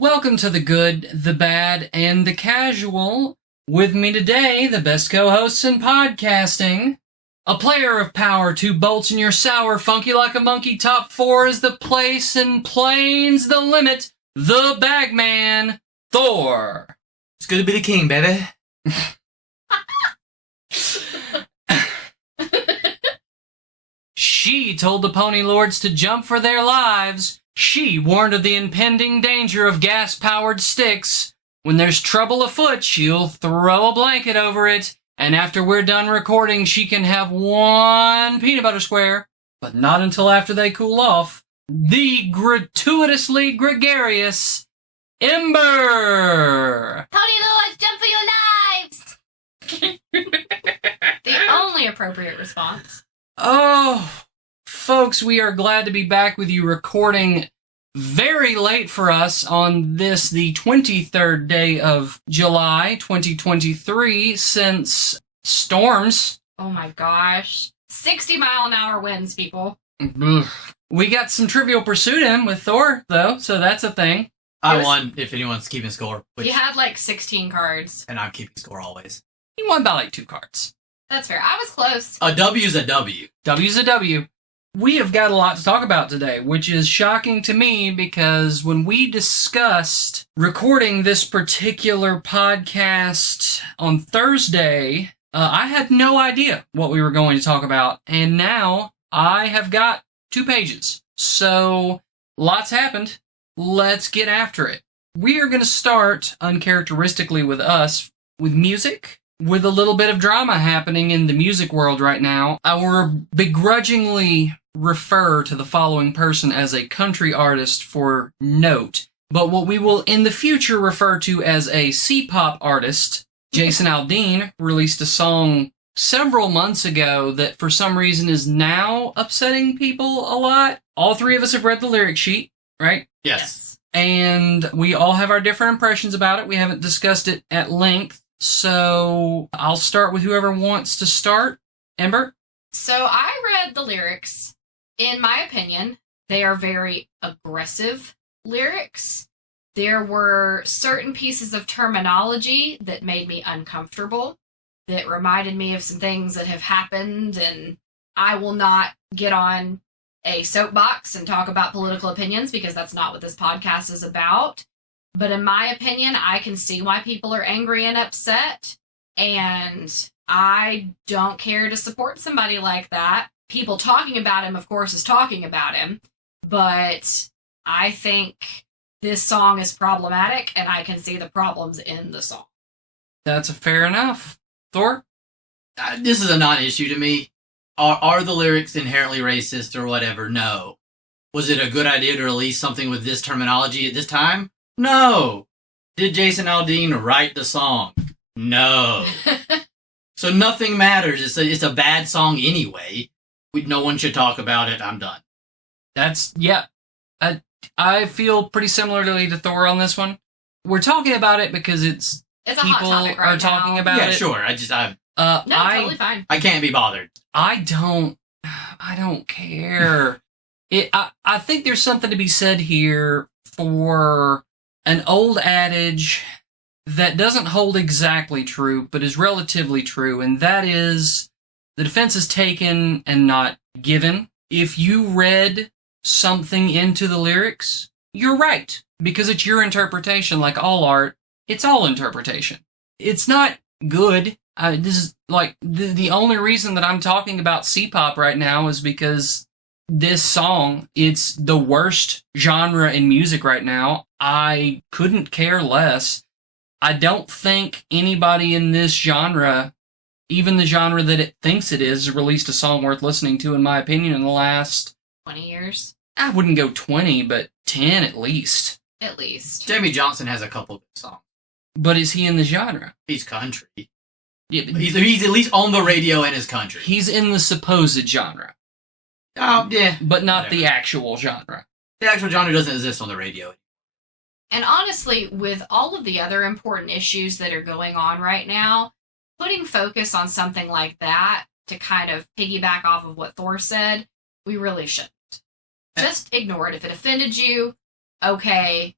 Welcome to the good, the bad, and the casual. With me today, the best co-hosts in podcasting. A player of power, 2 bolts in your sour, funky like a monkey, top 4 is the place, and plane's the limit. The bagman, Thor. It's good to be the king, baby. She told the pony lords to jump for their lives. She warned of the impending danger of gas-powered sticks. When there's trouble afoot, she'll throw a blanket over it, and after we're done recording, she can have 1 peanut butter square, but not until after they cool off. The gratuitously gregarious Ember! Pony lords, jump for your lives! The only appropriate response. Oh, folks, we are glad to be back with you, recording very late for us on this, the 23rd day of July 2023, since storms. Oh my gosh. 60-mile-an-hour winds, people. We got some Trivial Pursuit in with Thor, though, so that's a thing. I won, if anyone's keeping score. He had like 16 cards. And I'm keeping score always. He won by like 2 cards. That's fair. I was close. A W's a W. W's a W. We have got a lot to talk about today, which is shocking to me because when we discussed recording this particular podcast on Thursday, I had no idea what we were going to talk about. And now I have got 2 pages. So lots happened. Let's get after it. We are going to start, uncharacteristically with us, with music. With a little bit of drama happening in the music world right now, I will begrudgingly refer to the following person as a country artist for note, but what we will in the future refer to as a C-pop artist. Jason Aldean released a song several months ago that for some reason is now upsetting people a lot. All 3 of us have read the lyric sheet, right? Yes. And we all have our different impressions about it. We haven't discussed it at length. So I'll start with whoever wants to start. Ember? So I read the lyrics. In my opinion, they are very aggressive lyrics. There were certain pieces of terminology that made me uncomfortable, that reminded me of some things that have happened, and I will not get on a soapbox and talk about political opinions because that's not what this podcast is about. But in my opinion, I can see why people are angry and upset, and I don't care to support somebody like that. People talking about him, of course, is talking about him, but I think this song is problematic, and I can see the problems in the song. That's fair enough. Thor? This is a non-issue to me. Are the lyrics inherently racist or whatever? No. Was it a good idea to release something with this terminology at this time? No. Did Jason Aldean write the song? No. So nothing matters. It's a bad song anyway. No one should talk about it. I'm done. Yeah. I feel pretty similarly to Thor on this one. We're talking about it because it's a people hot topic right are talking now. about Yeah, it. sure. Totally fine. I can't be bothered. I don't care. I think there's something to be said here for an old adage that doesn't hold exactly true, but is relatively true, and that is the defense is taken and not given. If you read something into the lyrics, you're right, because it's your interpretation. Like all art, it's all interpretation. It's not good. This is like the only reason that I'm talking about C-pop right now is because this song, it's the worst genre in music right now. I couldn't care less. I don't think anybody in this genre, even the genre that it thinks it is, released a song worth listening to, in my opinion, in the last 20 years? I wouldn't go 20, but 10 at least. At least. Jamie Johnson has a couple of good songs. But is he in the genre? He's country. Yeah, He's at least on the radio in his country. he's in the supposed genre, Yeah. but not Whatever. the actual genre. The actual genre doesn't exist on the radio. And honestly, with all of the other important issues that are going on right now, putting focus on something like that to kind of piggyback off of what Thor said, we really shouldn't. Just ignore it. If it offended you, okay,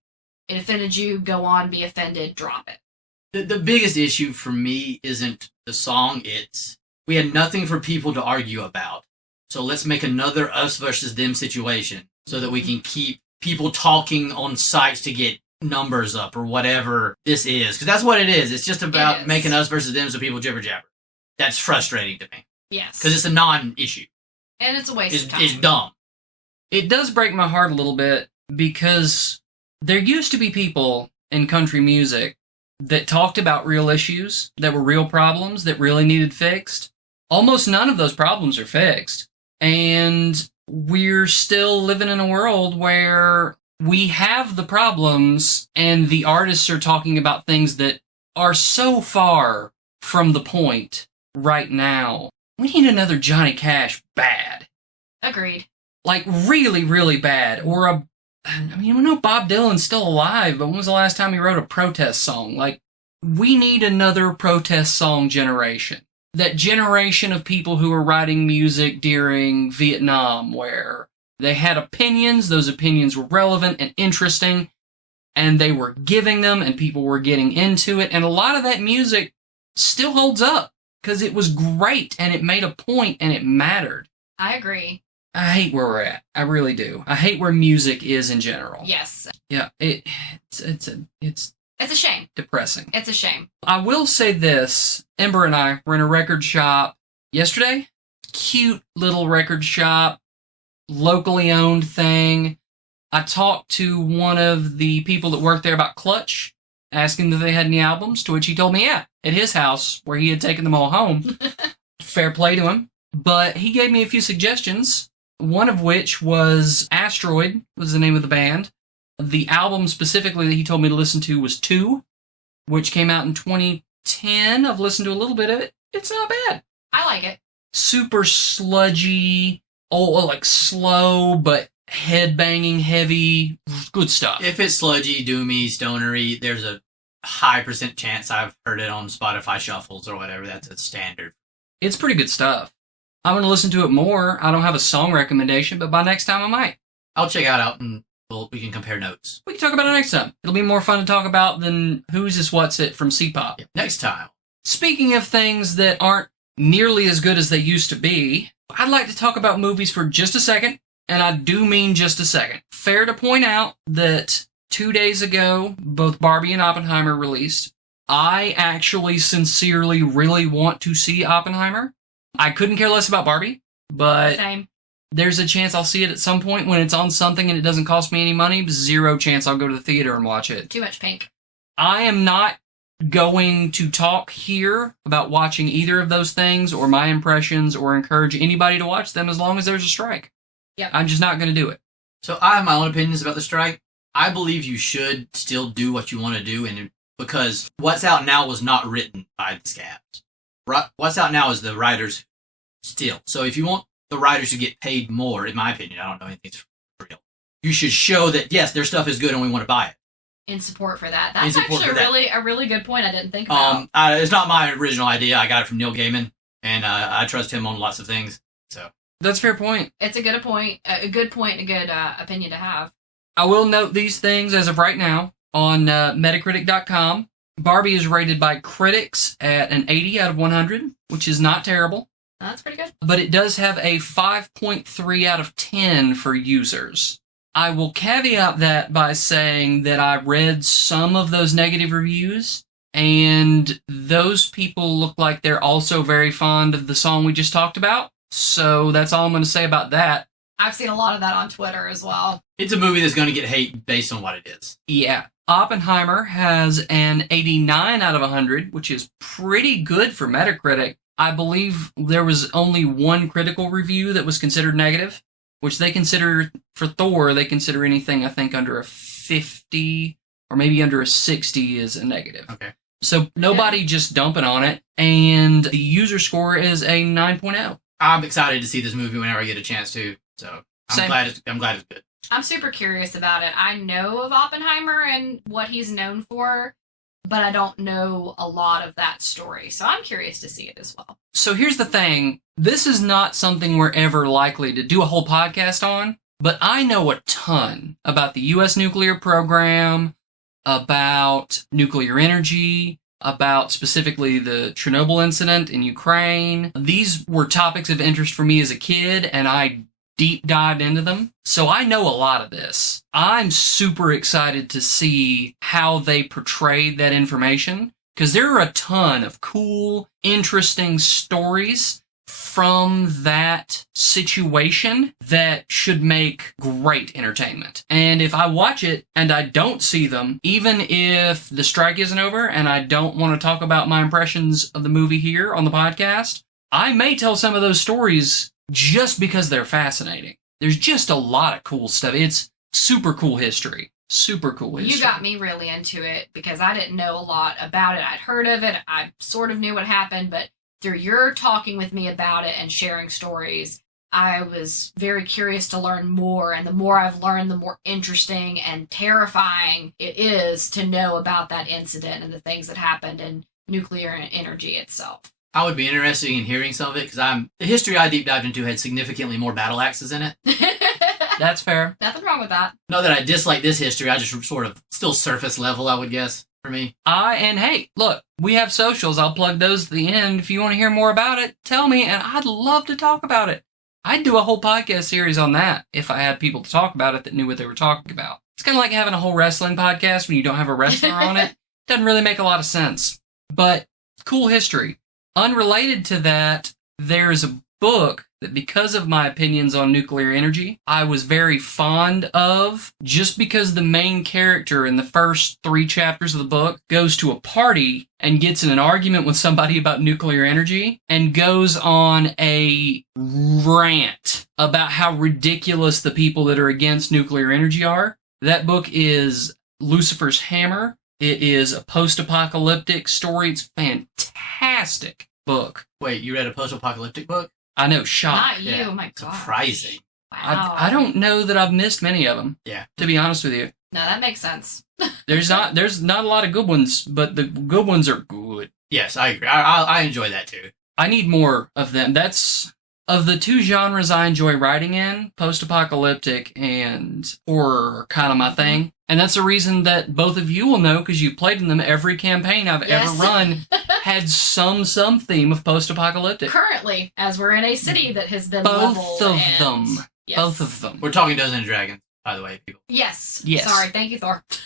It offended you, go on, be offended, drop it. The biggest issue for me isn't the song, it's we had nothing for people to argue about. So let's make another us versus them situation so that we can keep people talking on sites to get numbers up or whatever this is. Because that's what it is. It's just about making us versus them so people jibber jabber. That's frustrating to me. Yes. Because it's a non-issue. And it's a waste of time. It's dumb. It does break my heart a little bit because there used to be people in country music that talked about real issues, that were real problems, that really needed fixed. Almost none of those problems are fixed. And we're still living in a world where we have the problems and the artists are talking about things that are so far from the point right now. We need another Johnny Cash bad. Agreed. Like really, really bad. Or we know Bob Dylan's still alive, but when was the last time he wrote a protest song? Like, we need another protest song generation. That generation of people who were writing music during Vietnam, where they had opinions, those opinions were relevant and interesting, and they were giving them, and people were getting into it, and a lot of that music still holds up, because it was great, and it made a point, and it mattered. I agree. I hate where we're at. I really do. I hate where music is in general. Yes. Yeah, it's a shame. Depressing. It's a shame. I will say this. Ember and I were in a record shop yesterday. Cute little record shop. Locally owned thing. I talked to one of the people that worked there about Clutch, asking if they had any albums, to which he told me, yeah, at his house, where he had taken them all home. Fair play to him. But he gave me a few suggestions, one of which was Asteroid, was the name of the band. The album specifically that he told me to listen to was 2, which came out in 2010. I've listened to a little bit of it. It's not bad. I like it. Super sludgy, like slow, but head-banging, heavy, good stuff. If it's sludgy, doomy, stonery, there's a high % chance I've heard it on Spotify Shuffles or whatever. That's a standard. It's pretty good stuff. I'm going to listen to it more. I don't have a song recommendation, but by next time I might. I'll check it out and we can compare notes. We can talk about it next time. It'll be more fun to talk about than Who's This What's It from C-Pop. Yeah, next time. Speaking of things that aren't nearly as good as they used to be, I'd like to talk about movies for just a second, and I do mean just a second. Fair to point out that 2 days ago, both Barbie and Oppenheimer released. I actually sincerely really want to see Oppenheimer. I couldn't care less about Barbie, but Same. There's a chance I'll see it at some point when it's on something and it doesn't cost me any money. Zero chance I'll go to the theater and watch it. Too much pink. I am not going to talk here about watching either of those things or my impressions or encourage anybody to watch them as long as there's a strike. Yep. I'm just not going to do it. So I have my own opinions about the strike. I believe you should still do what you want to do, and because What's Out Now was not written by the scabs. What's Out Now is the writers still. So if you want the writers to get paid more, in my opinion, I don't know anything's real, you should show that, yes, their stuff is good and we want to buy it. In support for that. That's actually a really good point I didn't think about. It's not my original idea. I got it from Neil Gaiman, and I trust him on lots of things. So that's a fair point. It's a good point, a good opinion to have. I will note these things as of right now on Metacritic.com. Barbie is rated by critics at an 80 out of 100, which is not terrible. That's pretty good. But it does have a 5.3 out of 10 for users. I will caveat that by saying that I read some of those negative reviews, and those people look like they're also very fond of the song we just talked about. So that's all I'm going to say about that. I've seen a lot of that on Twitter as well. It's a movie that's going to get hate based on what it is. Yeah. Oppenheimer has an 89 out of 100, which is pretty good for Metacritic. I believe there was only one critical review that was considered negative, which they consider, for Thor, they consider anything, I think, under a 50 or maybe under a 60 is a negative. Okay. So nobody just dumping on it, and the user score is a 9.0. I'm excited to see this movie whenever I get a chance to, so I'm glad it's good. I'm super curious about it. I know of Oppenheimer and what he's known for, but I don't know a lot of that story, so I'm curious to see it as well. So here's the thing. This is not something we're ever likely to do a whole podcast on, but I know a ton about the U.S. nuclear program, about nuclear energy, about specifically the Chernobyl incident in Ukraine. These were topics of interest for me as a kid, and I deep dived into them. So I know a lot of this. I'm super excited to see how they portrayed that information, because there are a ton of cool, interesting stories from that situation that should make great entertainment. And if I watch it and I don't see them, even if the strike isn't over and I don't want to talk about my impressions of the movie here on the podcast, I may tell some of those stories just because they're fascinating. There's just a lot of cool stuff. It's super cool history. Super cool history. You got me really into it because I didn't know a lot about it. I'd heard of it. I sort of knew what happened, but through your talking with me about it and sharing stories, I was very curious to learn more. And the more I've learned, the more interesting and terrifying it is to know about that incident and the things that happened in nuclear energy itself. I would be interested in hearing some of it, because the history I deep dived into had significantly more battle axes in it. That's fair. Nothing wrong with that. Not that I dislike this history, I just sort of still surface level, I would guess, for me. And hey, look, we have socials. I'll plug those at the end. If you want to hear more about it, tell me, and I'd love to talk about it. I'd do a whole podcast series on that if I had people to talk about it that knew what they were talking about. It's kind of like having a whole wrestling podcast when you don't have a wrestler on it. Doesn't really make a lot of sense. But cool history. Unrelated to that, there's a book that, because of my opinions on nuclear energy, I was very fond of, just because the main character in the first 3 chapters of the book goes to a party and gets in an argument with somebody about nuclear energy and goes on a rant about how ridiculous the people that are against nuclear energy are. That book is Lucifer's Hammer. It is a post-apocalyptic story. It's fantastic book. Wait, you read a post-apocalyptic book? I know, shock. Not you, Yeah. my God. Surprising. Wow. I don't know that I've missed many of them. Yeah. To be honest with you. No, that makes sense. There's not a lot of good ones, but the good ones are good. Yes, I agree. I enjoy that too. I need more of them. That's, of the 2 genres I enjoy writing in, post-apocalyptic and horror are kind of my thing. And that's the reason that both of you will know, because you've played in them. Every campaign I've ever run had some theme of post-apocalyptic. Currently, as we're in a city that has been Both leveled of and... them. Yes. Both of them. We're talking Dungeons and Dragons, by the way, people. Yes. Yes. Sorry, thank you, Thor. But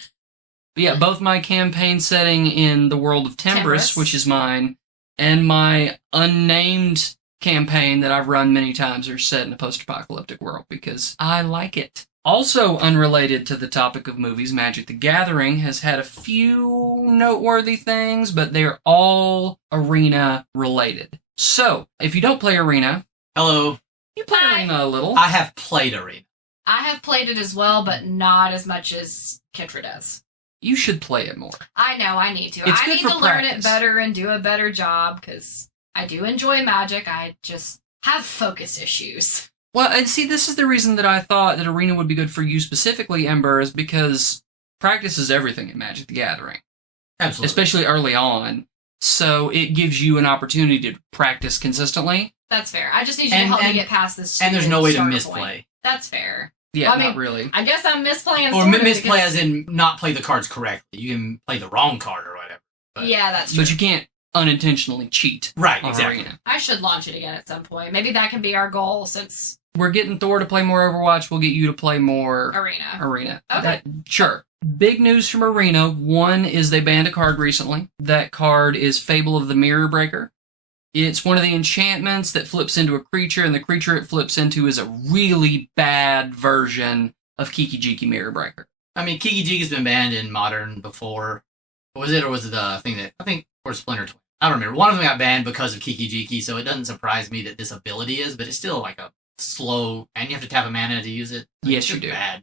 yeah, both my campaign setting in the world of Tembrus, which is mine, and my unnamed campaign that I've run many times are set in a post-apocalyptic world because I like it. Also unrelated to the topic of movies, Magic the Gathering has had a few noteworthy things, but they're all Arena related. So, if you don't play Arena, Hello. you play Hi. Arena a little. I have played Arena. I have played it as well, but not as much as Kitra does. You should play it more. I know, I need to. It's I good need for to learn it practice. better and do a better job, because I do enjoy Magic. I just have focus issues. Well, and see, this is the reason that I thought that Arena would be good for you specifically, Ember, is because practice is everything in Magic the Gathering. Absolutely. Especially early on. So it gives you an opportunity to practice consistently. That's fair. I just need you to help me get past this. And there's no way to starter misplay. point. That's fair. Yeah, I mean, not really. I guess I'm misplaying. Or sort of misplay because- as in not play the cards correctly. You can play the wrong card or whatever. But, Yeah, that's true. But you can't unintentionally cheat Right, on exactly. Arena. I should launch it again at some point. Maybe that can be our goal since We're getting Thor to play more Overwatch. We'll get you to play more Arena. Arena. Okay. Sure. Big news from Arena. One is they banned a card recently. That card is Fable of the Mirror Breaker. It's one of the enchantments that flips into a creature, and the creature it flips into is a really bad version of Kiki-Jiki Mirror Breaker. I mean, Kiki-Jiki's been banned in Modern before. Was it, or was it the thing that, I think, or Splinter Twin? I don't remember. One of them got banned because of Kiki-Jiki, so it doesn't surprise me that this ability is, but it's still like a slow, and you have to tap a mana to use it. Yes, It's you just do. Bad.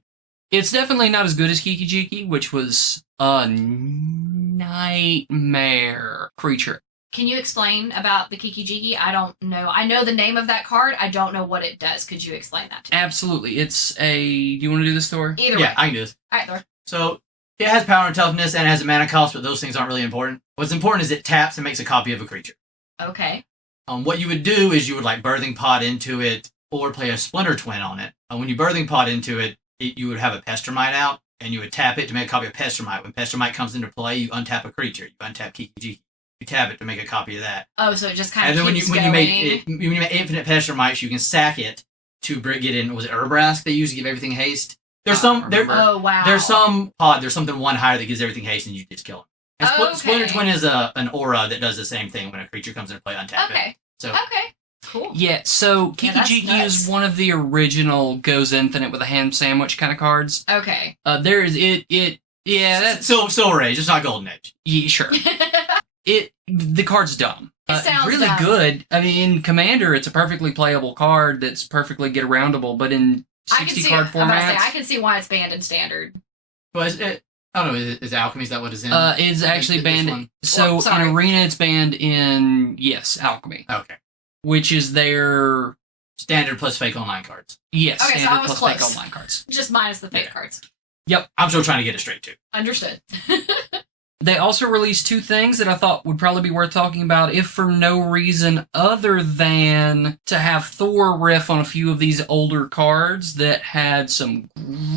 It's definitely not as good as Kiki-Jiki, which was a nightmare creature. Can you explain about the Kiki-Jiki? I don't know. I know the name of that card. I don't know what it does. Could you explain that to me? Absolutely. It's a... Do you want to do this, Thor? Either Yeah, way. I can do this. All right, Thor. So, it has power and toughness, and it has a mana cost, but those things aren't really important. What's important is it taps and makes a copy of a creature. Okay. What you would do is you would like Birthing Pod into it, or play a Splinter Twin on it. When you Birthing Pod into it, you would have a Pestermite out, and you would tap it to make a copy of Pestermite. When Pestermite comes into play, you untap a creature. You untap Kiki. You tap it to make a copy of that. Oh, so it just kind of And then keeps when going. you make infinite Pestermites, you can sack it to get in. Was it Urbrask they used to give everything haste? There's some. Oh wow. There's some pod. There's something one higher that gives everything haste, and you just kill it. And Splinter Twin is an aura that does the same thing when a creature comes into play. Untap it. So okay. Cool. Yeah, so Kiki nuts. is one of the original goes infinite with a ham sandwich kind of cards. Okay. There is that's Silver Age, it's not Golden Age. yeah, sure. The card's dumb. It sounds really dumb. good. I mean, in Commander, it's a perfectly playable card that's perfectly get aroundable, but in 60 card formats, I can see why it's banned in Standard. Well, I don't know. Is Alchemy, is that what it's in? It's actually This banned. one? So sorry. in Arena, it's banned in Alchemy, Okay. which is their Standard plus fake online cards. Okay, so I standard was plus close. fake online cards. Just minus the fake cards. I'm still trying to get it straight too. Understood. They also released two things that I thought would probably be worth talking about, if for no reason other than to have Thor riff on a few of these older cards that had some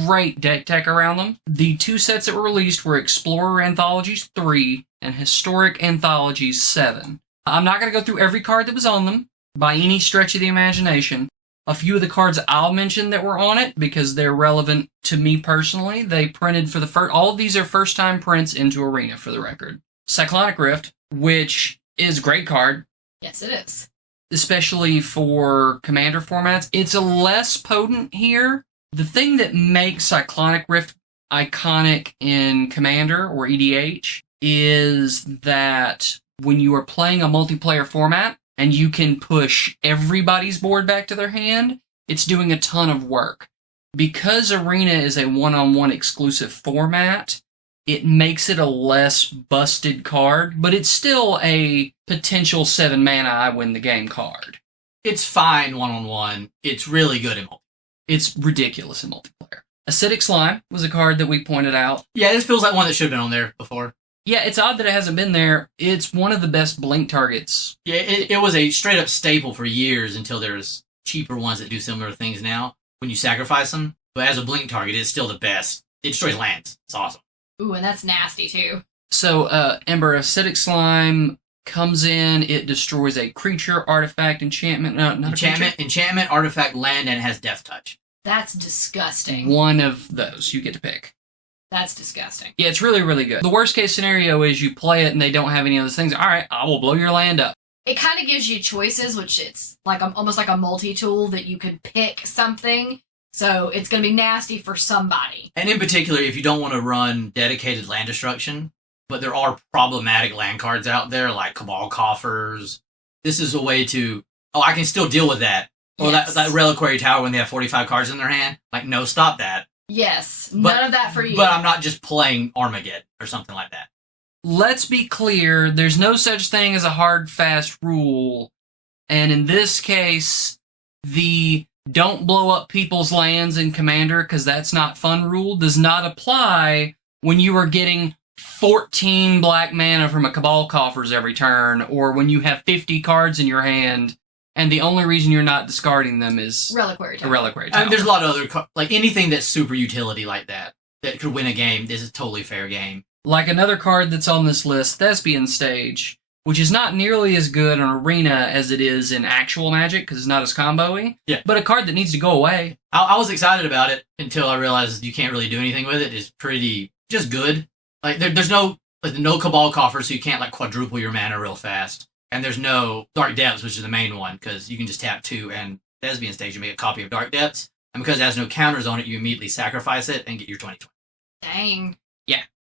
great deck tech around them. The two sets that were released were Explorer Anthologies 3 and Historic Anthologies 7. I'm not going to go through every card that was on them by any stretch of the imagination. A few of the cards I'll mention that were on it because they're relevant to me personally. They printed for the first... All of these are first-time prints into Arena, for the record. Cyclonic Rift, which is a great card. Yes, it is. Especially for Commander formats. It's a less potent here. The thing that makes Cyclonic Rift iconic in Commander, or EDH, is that when you are playing a multiplayer format, and you can push everybody's board back to their hand, it's doing a ton of work. Because Arena is a one-on-one exclusive format, it makes it a less busted card, but it's still a potential 7 mana I win the game card. It's fine one-on-one. It's really good in multiplayer. It's ridiculous in multiplayer. Acidic Slime was a card that we pointed out. Yeah, this feels like one that should have been on there before. Yeah, it's odd that it hasn't been there. It's one of the best blink targets. Yeah, it was a straight-up staple for years until there's cheaper ones that do similar things now when you sacrifice them. But as a blink target, it's still the best. It destroys lands. It's awesome. Ooh, and that's nasty too. So, Ember, Acidic Slime comes in, it destroys a creature, artifact, enchantment. No, not Enchantment, artifact, land, and it has Death Touch. That's disgusting. One of those you get to pick. That's disgusting. Yeah, it's really, really good. The worst case scenario is you play it and they don't have any of those things. All right, I will blow your land up. It kind of gives you choices, which it's like almost like a multi-tool that you could pick something. So it's going to be nasty for somebody. And in particular, if you don't want to run dedicated land destruction, but there are problematic land cards out there like Cabal Coffers, this is a way to, I can still deal with that. Or Yes. that Reliquary Tower when they have 45 cards in their hand. Like, no, stop that. Yes, But- none of that for you. But I'm not just playing Armageddon or something like that. Let's be clear, there's no such thing as a hard, fast rule. And in this case, the don't blow up people's lands in Commander because that's not fun rule does not apply when you are getting 14 black mana from a Cabal Coffers every turn, or when you have 50 cards in your hand and the only reason you're not discarding them is Reliquary a Tower. Reliquary I Tower. mean, there's a lot of other like anything that's super utility like that could win a game. This is a totally fair game. Like another card that's on this list, Thespian Stage, which is not nearly as good on Arena as it is in actual Magic because it's not as combo-y. Yeah. But a card that needs to go away. I was excited about it until I realized you can't really do anything with it. It's pretty just good. Like there's no Cabal Coffer, so you can't like quadruple your mana real fast. And there's no Dark Depths, which is the main one, because you can just tap 2 and Thespian Stage and make a copy of Dark Depths. And because it has no counters on it, you immediately sacrifice it and get your 20/20. Dang.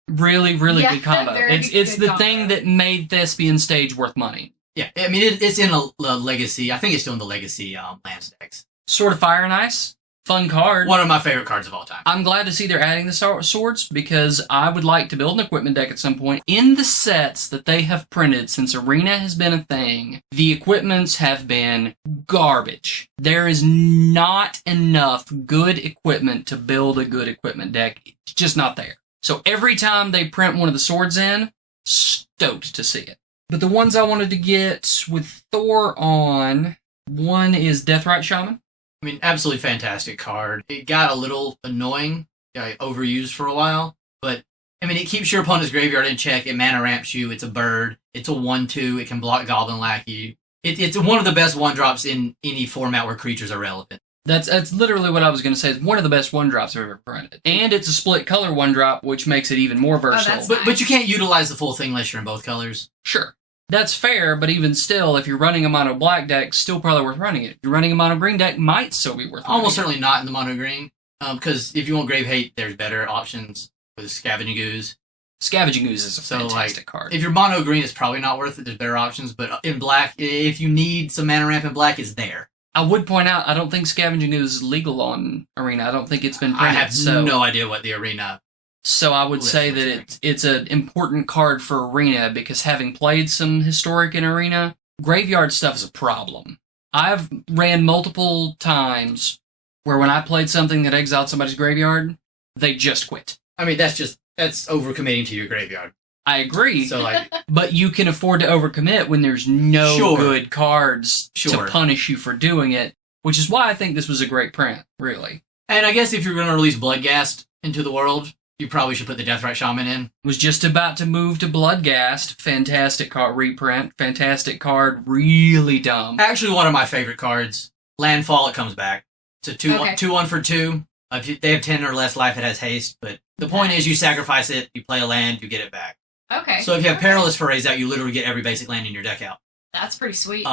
Really, really Yeah, good combo. very It's good the combo. thing that made Thespian Stage worth money. Yeah, I mean it's in a Legacy. I think it's still in the Legacy lands decks. Sword of Fire and Ice, fun card. One of my favorite cards of all time. I'm glad to see they're adding the swords because I would like to build an equipment deck at some point. In the sets that they have printed since Arena has been a thing, the equipments have been garbage. There is not enough good equipment to build a good equipment deck. It's just not there. So every time they print one of the swords in, stoked to see it. But the ones I wanted to get with Thor on, one is Deathrite Shaman. I mean, absolutely fantastic card. It got a little annoying overused for a while. But I mean, it keeps your opponent's graveyard in check. It mana ramps you. It's a bird. It's a 1/2. It can block Goblin Lackey. It's one of the best 1-drops in any format where creatures are relevant. That's literally what I was going to say. It's one of the best 1-drops I've ever printed. And it's a split color 1-drop, which makes it even more versatile. that's But you can't utilize the full thing unless you're in both colors. Sure. That's fair, but even still, if you're running a mono black deck, still probably worth running it. If you're running a mono green deck, might still be worth running Almost it. certainly not in the mono green. Because if you want Grave Hate, there's better options with Scavenging Ooze. Scavenging Ooze is a fantastic card. If you're mono green, it's probably not worth it. There's better options. But in black, if you need some mana ramp in black, it's there. I would point out, I don't think Scavenging Ooze is legal on Arena. I don't think it's been printed. I have no idea what the Arena. So I would say that it's an important card for Arena because having played some Historic in Arena, graveyard stuff is a problem. I've ran multiple times where when I played something that exiled somebody's graveyard, they just quit. I mean, that's overcommitting to your graveyard. I agree. So but you can afford to overcommit when there's no good cards to punish you for doing it, which is why I think this was a great print, really. And I guess if you're going to release Bloodghast into the world, you probably should put the Deathrite Shaman in. Was just about to move to Bloodghast. Fantastic card reprint. Fantastic card. Really dumb. Actually, one of my favorite cards. Landfall, it comes back. It's a 2/1 for 2. If they have 10 or less life, it has haste. But the point is you sacrifice it, you play a land, you get it back. Okay. So if you have Perilous Forays out, you literally get every basic land in your deck out. That's pretty sweet.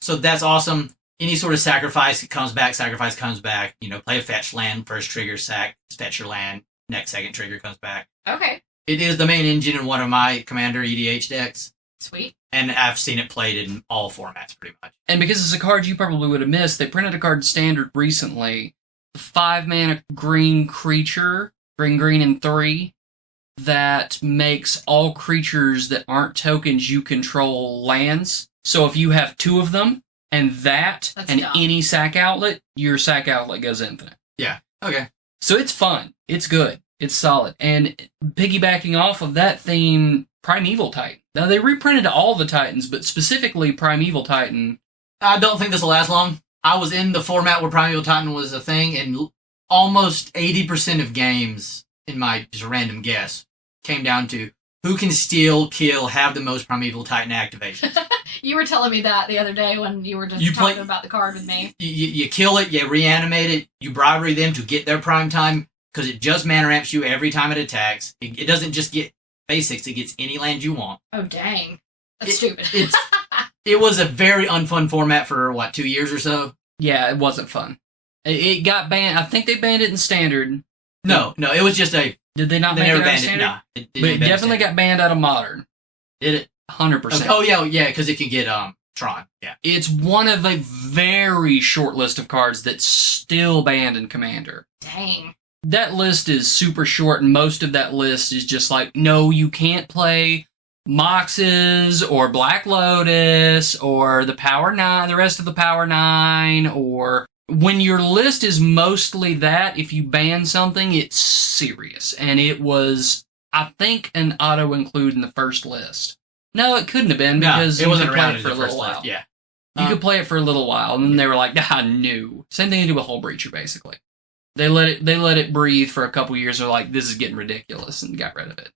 So that's awesome. Any sort of sacrifice, it comes back, sacrifice comes back. Play a fetch land, first trigger, fetch your land, next second trigger comes back. Okay. It is the main engine in one of my Commander EDH decks. Sweet. And I've seen it played in all formats, pretty much. And because it's a card you probably would have missed, they printed a card standard recently. The 5-mana green creature, green and 3, that makes all creatures that aren't tokens you control lands. So if you have 2 of them, and That's dumb. any sack outlet, your sack outlet goes infinite. Yeah. Okay. So it's fun. It's good. It's solid. And piggybacking off of that theme, Primeval Titan. Now, they reprinted all the Titans, but specifically Primeval Titan. I don't think this will last long. I was in the format where Primeval Titan was a thing, and almost 80% of games, in my just random guess, came down to who can steal, kill, have the most Primeval Titan activations. You were telling me that the other day when you were just talking about the card with me. You kill it, you reanimate it, you bribery them to get their prime time, because it just mana ramps you every time it attacks. It doesn't just get basics, it gets any land you want. Oh, dang. That's stupid. It was a very unfun format for, 2 years or so? Yeah, it wasn't fun. It got banned. I think they banned it in Standard. No, it was just a... Did they not They make never it out of banned it, Standard? no. But it definitely got banned out of Modern. Did it? 100%. Oh, yeah, because it can get Tron. Yeah. It's one of a very short list of cards that's still banned in Commander. Dang. That list is super short, and most of that list is just like, no, you can't play Moxes or Black Lotus or the Power 9, the rest of the Power 9, or when your list is mostly that, if you ban something, it's serious. And it was, I think, an auto-include in the first list. No, it couldn't have been because it wasn't you could play around it for a little while. list, yeah. You could play it for a little while, and then they were like, no. Same thing to do with Hull Breacher, basically. They let it breathe for a couple years. They're like, this is getting ridiculous, and got rid of it.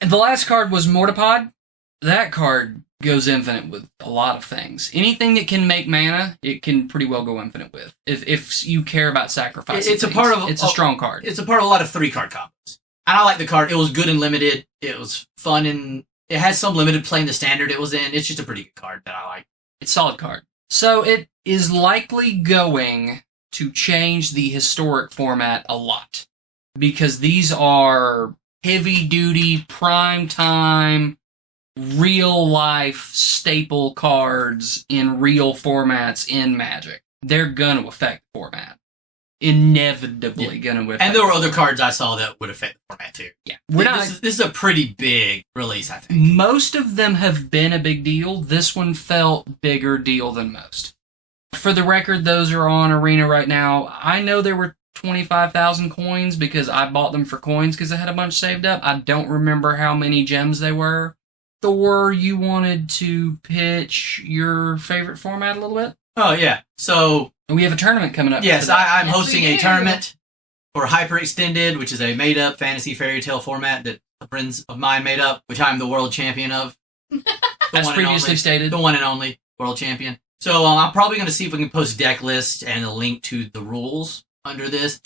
And the last card was Mortipod. That card goes infinite with a lot of things. Anything that can make mana, it can pretty well go infinite with. If you care about sacrificing it's a things. part of It's a strong card. It's a part of a lot of 3-card combos. And I like the card. It was good and limited. It was fun, and it has some limited play in the standard it was in. It's just a pretty good card that I like. It's a solid card. So it is likely going to change the historic format a lot. Because these are heavy-duty, prime-time, real-life staple cards in real formats in Magic. They're going to affect the format. Inevitably going to affect. And there were other cards I saw that would affect the format too. Yeah. This is a pretty big release, I think. Most of them have been a big deal. This one felt bigger deal than most. For the record, those are on Arena right now. I know there were 25,000 coins because I bought them for coins because I had a bunch saved up. I don't remember how many gems they were. Thor, you wanted to pitch your favorite format a little bit? Oh, yeah. So... We have a tournament coming up. Yes, I'm hosting a tournament. or Hyperextended, which is a made-up fantasy fairy tale format that friends of mine made up, which I'm the world champion of. As previously stated. The one and only world champion. So I'm probably going to see if we can post deck lists and a link to the rules under this.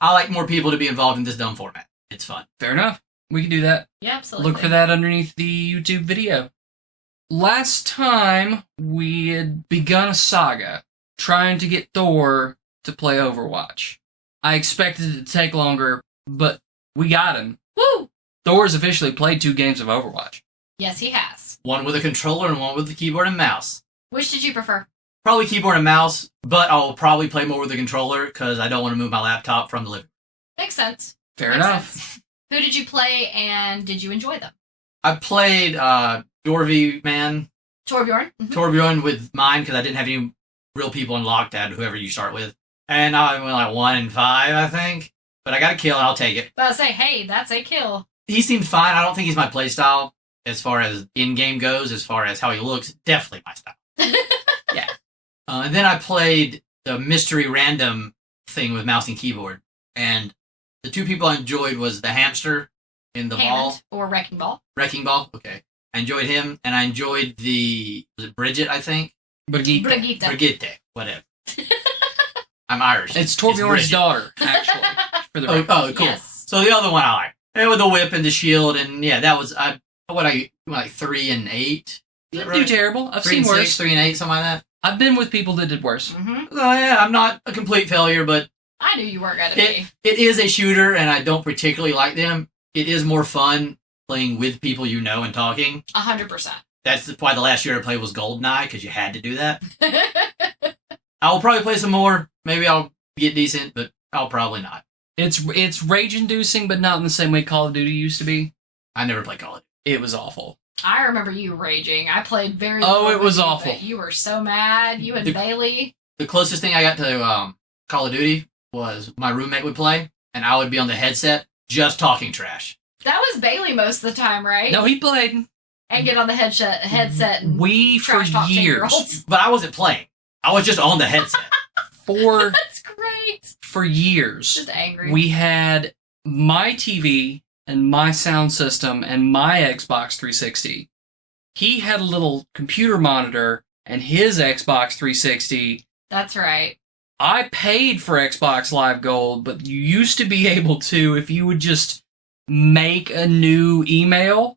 I like more people to be involved in this dumb format. It's fun. Fair enough. We can do that. Yeah, absolutely. Look for that underneath the YouTube video. Last time, we had begun a saga trying to get Thor to play Overwatch. I expected it to take longer, but we got him. Woo! Thor's officially played 2 games of Overwatch. Yes, he has. One with a controller and one with the keyboard and mouse. Which did you prefer? Probably keyboard and mouse, but I'll probably play more with the controller because I don't want to move my laptop from the living room. Makes sense. Fair Makes enough. sense. Who did you play and did you enjoy them? I played Dorvy Man, Torbjorn? Mm-hmm. Torbjorn with mine because I didn't have any real people unlocked at whoever you start with. And I went like 1 and 5, I think. But I got a kill and I'll take it. But I'll say, hey, that's a kill. He seemed fine. I don't think he's my playstyle as far as in-game goes, as far as how he looks. Definitely my style. Yeah. And then I played the mystery random thing with mouse and keyboard. And the 2 people I enjoyed was the hamster in the ball. Or Wrecking Ball. Wrecking Ball, okay. I enjoyed him, and I enjoyed was it Bridget, I think? Brigitte, whatever. I'm Irish. It's Torbjorn's daughter, actually. For the record. Oh, cool. Yes. So the other one I like. And with the whip and the shield, and yeah, that was, I like 3 and 8. Didn't do terrible. I've 3 seen and worse. 6, 3 and 8, something like that. I've been with people that did worse. Mm-hmm. So yeah, I'm not a complete failure, but I knew you weren't going to be. it is a shooter, and I don't particularly like them. It is more fun playing with people you know and talking. 100%. That's why the last year I played was GoldenEye, because you had to do that. I'll probably play some more. Maybe I'll get decent, but I'll probably not. It's rage-inducing, but not in the same way Call of Duty used to be. I never played Call of Duty. It was awful. I remember you raging. I played very Oh, it was you, awful. but you were so mad. You and Bailey. The closest thing I got to Call of Duty was my roommate would play, and I would be on the headset just talking trash. That was Bailey most of the time, right? No, he played. And get on the headset and We, for trash talk years, 10-year-olds. But I wasn't playing. I was just on the headset. That's great. for years, Just angry. we had my TV and my sound system and my Xbox 360. He had a little computer monitor and his Xbox 360. That's right. I paid for Xbox Live Gold, but you used to be able to, if you would just make a new email,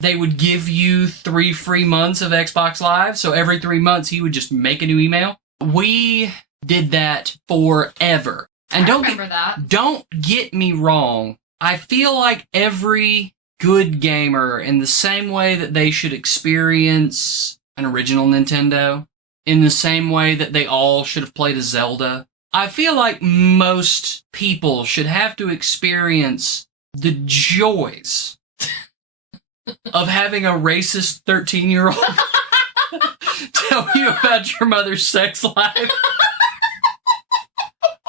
they would give you 3 free months of Xbox Live. So every 3 months, he would just make a new email. We did that forever. And I remember that. Don't get me wrong. I feel like every good gamer, in the same way that they should experience an original Nintendo, in the same way that they all should have played a Zelda, I feel like most people should have to experience the joys of having a racist 13-year-old tell you about your mother's sex life.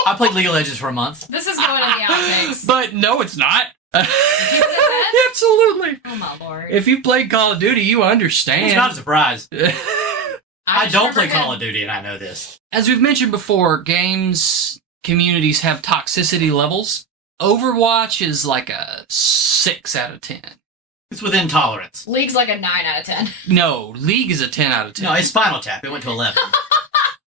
I played League of Legends for a month. This is going in the outtakes. But no, it's not. Did you say that? Absolutely. Oh my lord. If you played Call of Duty, you understand. It's not a surprise. I just don't play remember Call him- of Duty, and I know this. As we've mentioned before, games communities have toxicity levels. Overwatch is like a 6 out of 10. It's within tolerance. League's like a 9 out of 10. No, League is a 10 out of 10. No, it's Spinal Tap. It went to 11.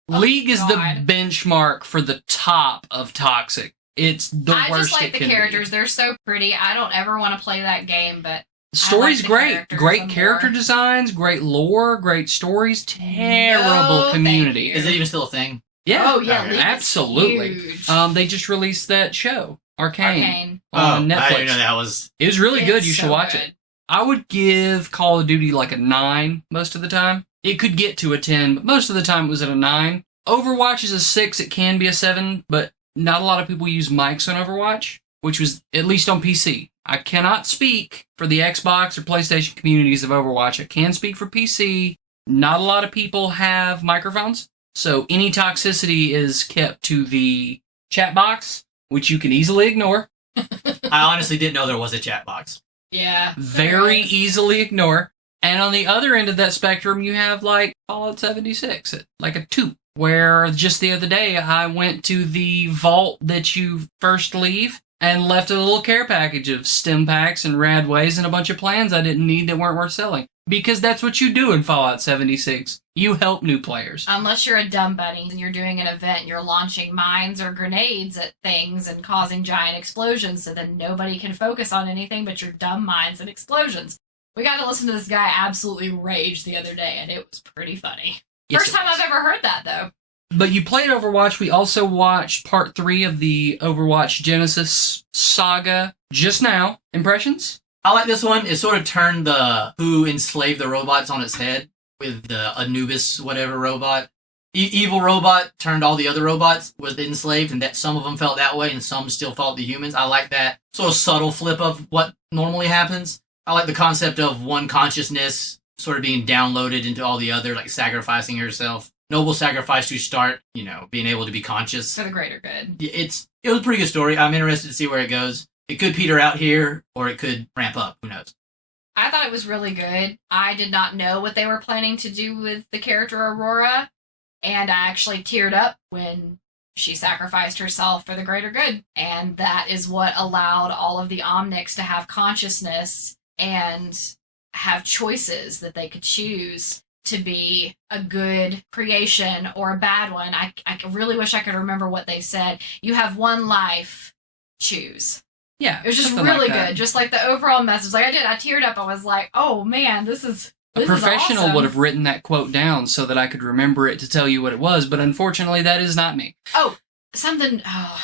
League is the God. benchmark for the top of toxic. It's the I worst just like it the can characters. They're so pretty. I don't ever want to play that game, but be. Story's the great. characters Great some character more. designs, great lore, great stories, terrible No, community. thank Is it even still a thing? Yeah. Oh yeah, Okay. League is Absolutely. huge. They just released that show, Arcane, Arcane. on I Netflix. didn't know that was... It was really good. It's You should so watch good. it. I would give Call of Duty like a 9 most of the time. It could get to a 10, but most of the time it was at a 9. Overwatch is a 6. It can be a 7, but not a lot of people use mics on Overwatch, which was at least on PC. I cannot speak for the Xbox or PlayStation communities of Overwatch. I can speak for PC. Not a lot of people have microphones, so any toxicity is kept to the chat box, which you can easily ignore. I honestly didn't know there was a chat box. Yeah. Very there is. easily ignore. And on the other end of that spectrum, you have like Fallout 76, at like a 2. where just the other day I went to the vault that you first leave and left a little care package of stim packs and rad ways and a bunch of plans I didn't need that weren't worth selling. Because that's what you do in Fallout 76. You help new players. Unless you're a dumb bunny and you're doing an event and you're launching mines or grenades at things and causing giant explosions so then nobody can focus on anything but your dumb mines and explosions. We got to listen to this guy absolutely rage the other day, and it was pretty funny. Yes, First time I've ever heard that, though. But you played Overwatch. We also watched part 3 of the Overwatch Genesis saga just now. Impressions? I like this one. It sort of turned the who enslaved the robots on its head with the Anubis whatever robot. Evil robot turned all the other robots was enslaved, and that some of them felt that way and some still fought the humans. I like that sort of subtle flip of what normally happens. I like the concept of one consciousness sort of being downloaded into all the other, like sacrificing herself. Noble sacrifice to start, being able to be conscious. For the greater good. It was a pretty good story. I'm interested to see where it goes. It could peter out here, or it could ramp up. Who knows? I thought it was really good. I did not know what they were planning to do with the character Aurora, and I actually teared up when she sacrificed herself for the greater good. And that is what allowed all of the Omnics to have consciousness and have choices that they could choose to be a good creation or a bad one. I really wish I could remember what they said. You have one life, choose. Yeah. It was just really good. Just like the overall message. I teared up. I was like, oh man, this is a professional awesome. would have written that quote down so that I could remember it to tell you what it was, but unfortunately that is not me. Oh, something.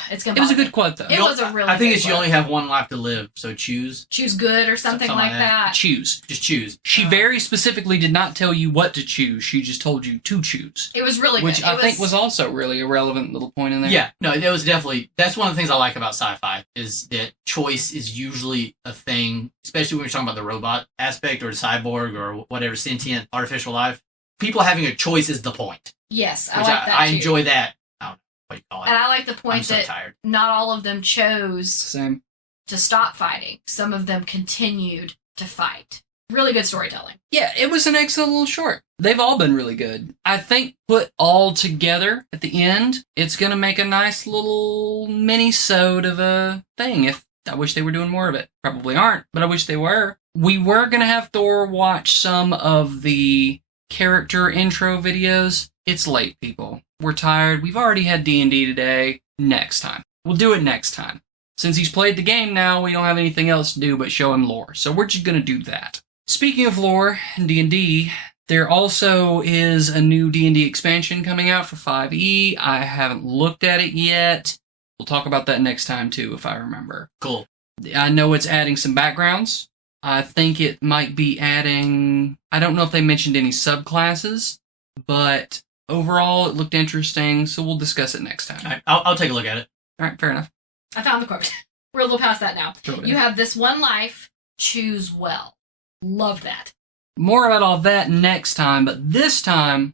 It's gonna. It was a good quote though. It was a really. I think good it's you quote. only have one life to live, so choose. Choose good or something like that. Choose. Just choose. She very specifically did not tell you what to choose. She just told you to choose. It was really Which good. I think was also really a relevant little point in there. Yeah, no, it was definitely. That's one of the things I like about sci-fi is that choice is usually a thing, especially when we're talking about the robot aspect or the cyborg or whatever sentient artificial life. People having a choice is the point. Yes, I Which like that. I too. enjoy that. I don't know what you call it. And I like the point I'm so that tired. not all of them chose Same. to stop fighting. Some of them continued to fight. Really good storytelling. Yeah, it was an excellent little short. They've all been really good. I think put all together at the end, it's going to make a nice little mini-sode of a thing. If I wish they were doing more of it. Probably aren't, but I wish they were. We were going to have Thor watch some of the character intro videos. It's late, people. We're tired. We've already had D&D today. Next time. We'll do it next time. Since he's played the game now, we don't have anything else to do but show him lore. So we're just going to do that. Speaking of lore and D&D, there also is a new D&D expansion coming out for 5e. I haven't looked at it yet. We'll talk about that next time, too, if I remember. Cool. I know it's adding some backgrounds. I think it might be adding... I don't know if they mentioned any subclasses, but overall it looked interesting, so we'll discuss it next time. All right, I'll take a look at it. All right, fair enough. I found the quote. We're a little past that now. Totally. You have this one life. Choose well. Love that. More about all that next time, but this time,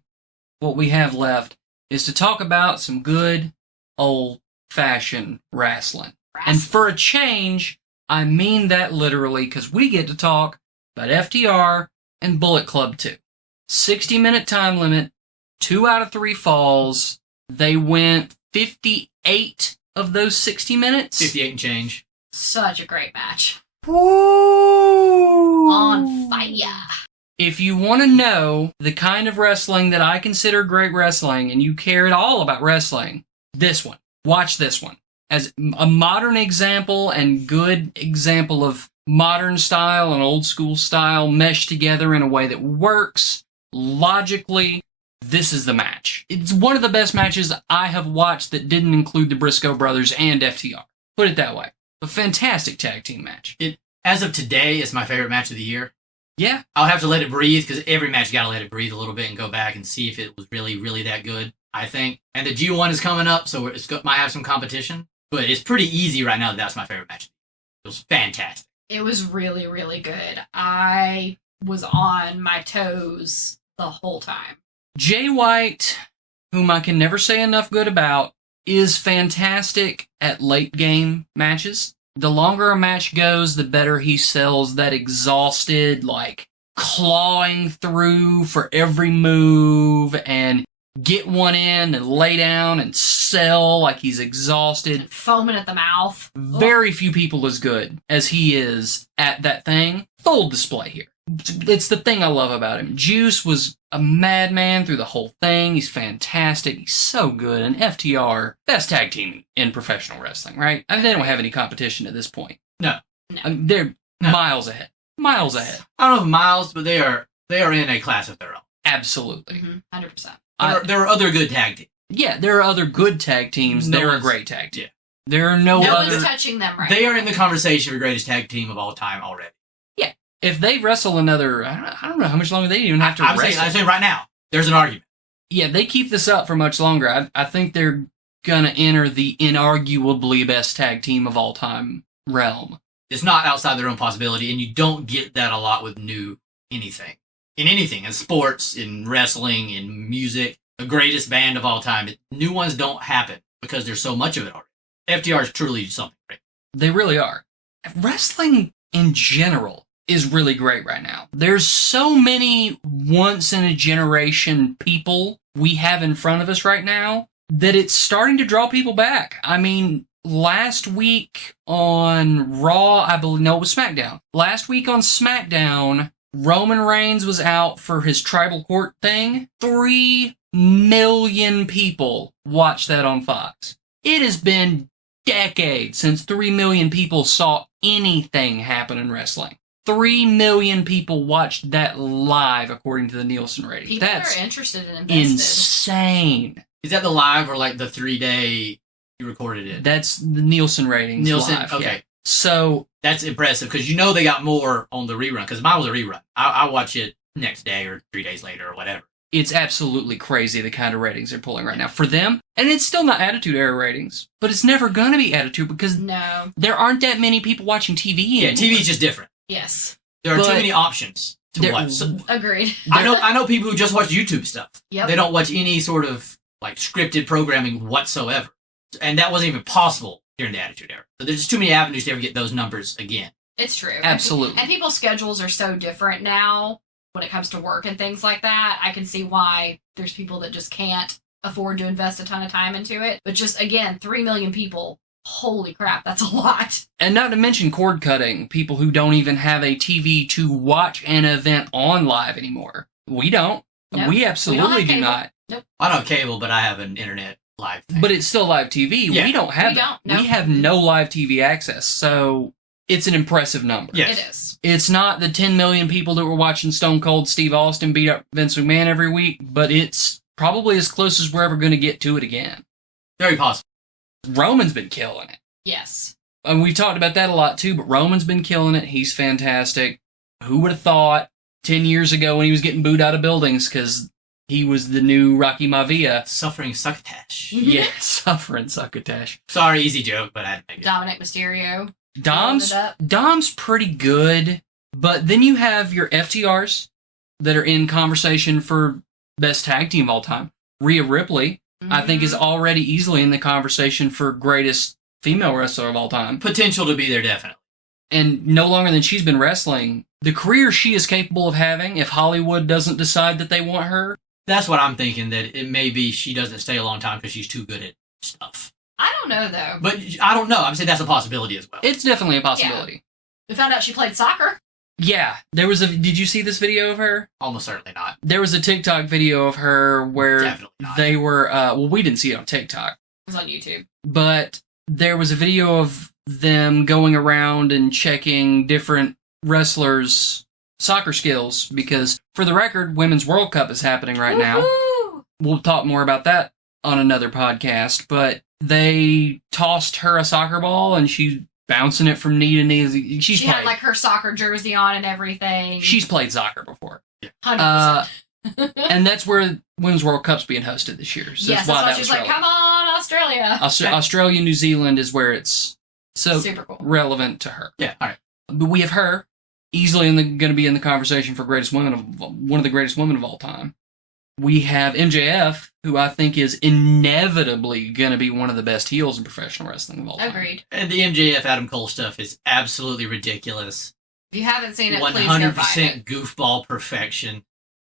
what we have left is to talk about some good old-fashioned wrestling. And for a change, I mean that literally, because we get to talk about FTR and Bullet Club 2. 60-minute time limit, 2 out of 3 falls. They went 58 of those 60 minutes. 58 and change. Such a great match. Woo! On fire. If you want to know the kind of wrestling that I consider great wrestling, and you care at all about wrestling, this one. Watch this one. As a modern example and good example of modern style and old school style meshed together in a way that works logically, this is the match. It's one of the best matches I have watched that didn't include the Briscoe brothers and FTR. Put it that way. A fantastic tag team match. It, as of today, is my favorite match of the year. Yeah. I'll have to let it breathe, because every match you gotta let it breathe a little bit and go back and see if it was really, really that good, I think. And the G1 is coming up, so it might have some competition. But it's pretty easy right now that that's my favorite match. It was fantastic. It was really, really good. I was on my toes the whole time. Jay White, whom I can never say enough good about, is fantastic at late game matches. The longer a match goes, the better he sells that exhausted, clawing through for every move and get one in and lay down and sell like he's exhausted. Foaming at the mouth. Very few people as good as he is at that thing. Full display here. It's the thing I love about him. Juice was a madman through the whole thing. He's fantastic. He's so good. And FTR, best tag team in professional wrestling, right? I mean, they don't have any competition at this point. No. I mean, they're miles ahead. Miles ahead. I don't know if miles, but they are in a class of their own. Absolutely. 100%. There are other good tag teams. Yeah, there are other good tag teams. They're a great tag team. Yeah. There are no other... one's touching them right They now. are in the conversation for greatest tag team of all time already. Yeah. If they wrestle another... I don't know how much longer they even have to wrestle. I'm saying right now, there's an argument. Yeah, they keep this up for much longer. I think they're gonna enter the inarguably best tag team of all time realm. It's not outside their own possibility, and you don't get that a lot with new anything. In sports, in wrestling, in music, the greatest band of all time. New ones don't happen because there's so much of it already. FTR is truly something great. They really are. Wrestling in general is really great right now. There's so many once-in-a-generation people we have in front of us right now that it's starting to draw people back. I mean, last week on Raw, I believe, no, it was SmackDown. Last week on SmackDown, Roman Reigns was out for his tribal court thing. 3 million people watched that on Fox. It has been decades since 3 million people saw anything happen in wrestling. 3 million people watched that live, according to the Nielsen rating. People That's are interested and invested. insane. Is that the live or like the 3-day you recorded it? That's the Nielsen ratings. Nielsen, live, okay. Yeah. So That's impressive because they got more on the rerun because mine was a rerun. I watch it next day or 3 days later or whatever. it's absolutely crazy the kind of ratings they're pulling right now for them. And it's still not Attitude Era ratings, but it's never going to be Attitude because No. there aren't that many people watching TV anymore. Yeah, TV is just different. Yes. There are But too many options to watch. So, Agreed. I know people who just watch YouTube stuff. Yep. They don't watch any sort of like scripted programming whatsoever. And that wasn't even possible during the Attitude Era. So there's just too many avenues to ever get those numbers again. It's true. Absolutely. And people's schedules are so different now when it comes to work and things like that. I can see why there's people that just can't afford to invest a ton of time into it. But just, again, 3 million people. Holy crap, that's a lot. And not to mention cord cutting, people who don't even have a TV to watch an event on live anymore. We don't. No, We absolutely do not. Nope. I don't have cable, but I have an internet live thing. But it's still live TV. Yeah. We don't have We that. don't, no. We have no live TV access. So it's an impressive number. Yes. It is. It's not the 10 million people that were watching Stone Cold Steve Austin beat up Vince McMahon every week, but it's probably as close as we're ever going to get to it again. Very possible. Roman's been killing it. Yes. And we've talked about that a lot too, but Roman's been killing it. He's fantastic. Who would have thought 10 years ago when he was getting booed out of buildings because he was the new Rocky Maivia? Suffering succotash. Yeah, suffering succotash. Sorry, easy joke, but I had to make it. Dominic Mysterio. Dom's Followed it up. Dom's pretty good, but then you have your FTRs that are in conversation for best tag team of all time. Rhea Ripley, I think, is already easily in the conversation for greatest female wrestler of all time. Potential to be there, definitely. And no longer than she's been wrestling, the career she is capable of having, if Hollywood doesn't decide that they want her. That's what I'm thinking, that it may be she doesn't stay a long time because she's too good at stuff. I don't know, though. But I don't know. I'm saying that's a possibility as well. It's definitely a possibility. We found out she played soccer. Yeah, did you see this video of her? Almost certainly not. There was a TikTok video of her where Definitely not. they were, well, we didn't see it on TikTok, It was on YouTube. but there was a video of them going around and checking different wrestlers' soccer skills because, for the record, Women's World Cup is happening right now. Woo-hoo! We'll talk more about that on another podcast, but they tossed her a soccer ball and she's bouncing it from knee to knee. She had like her soccer jersey on and everything. She's played soccer before. 100%. And that's where Women's World Cup's being hosted this year. So yes, that's why she's like, come on, Australia. Australia, New Zealand is where it's so Super cool. relevant to her. Yeah, all right. But we have her easily going to be in the conversation for one of the greatest women of all time. We have MJF, who I think is inevitably going to be one of the best heels in professional wrestling of all time. Agreed. And the MJF Adam Cole stuff is absolutely ridiculous. If you haven't seen it, please go find 100% it. goofball perfection.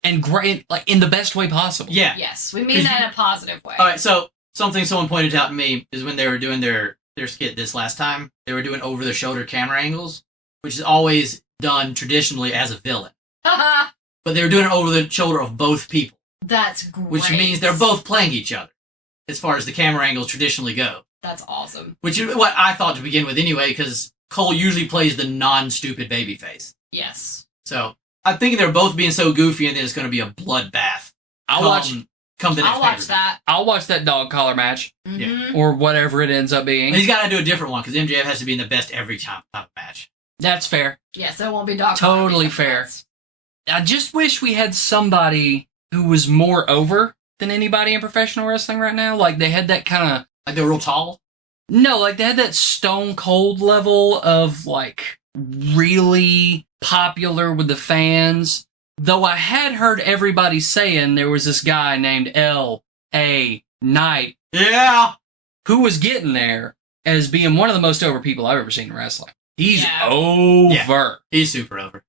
and great, like in the best way possible. Yeah. Yes, we mean that in a positive way. All right, so something someone pointed out to me is when they were doing their skit this last time, they were doing over-the-shoulder camera angles, which is always done traditionally as a villain. But they were doing it over the shoulder of both people. That's great. Which means they're both playing each other, as far as the camera angles traditionally go. That's awesome. Which is what I thought to begin with anyway, because Cole usually plays the non-stupid babyface. Yes. So, I'm thinking they're both being so goofy and then it's going to be a bloodbath. I'll watch that. I'll watch that dog collar match. Mm-hmm. Yeah. Or whatever it ends up being. And he's got to do a different one, because MJF has to be in the best every time type of match. That's fair. Yeah, so it won't be dog. Totally fair. I just wish we had somebody who was more over than anybody in professional wrestling right now. Like, they had that kind of... Like, they're real tall? No, like, they had that stone cold level of, like, really popular with the fans. Though I had heard everybody saying there was this guy named L.A. Knight. Yeah! Who was getting there as being one of the most over people I've ever seen in wrestling. He's over. Yeah, he's super over.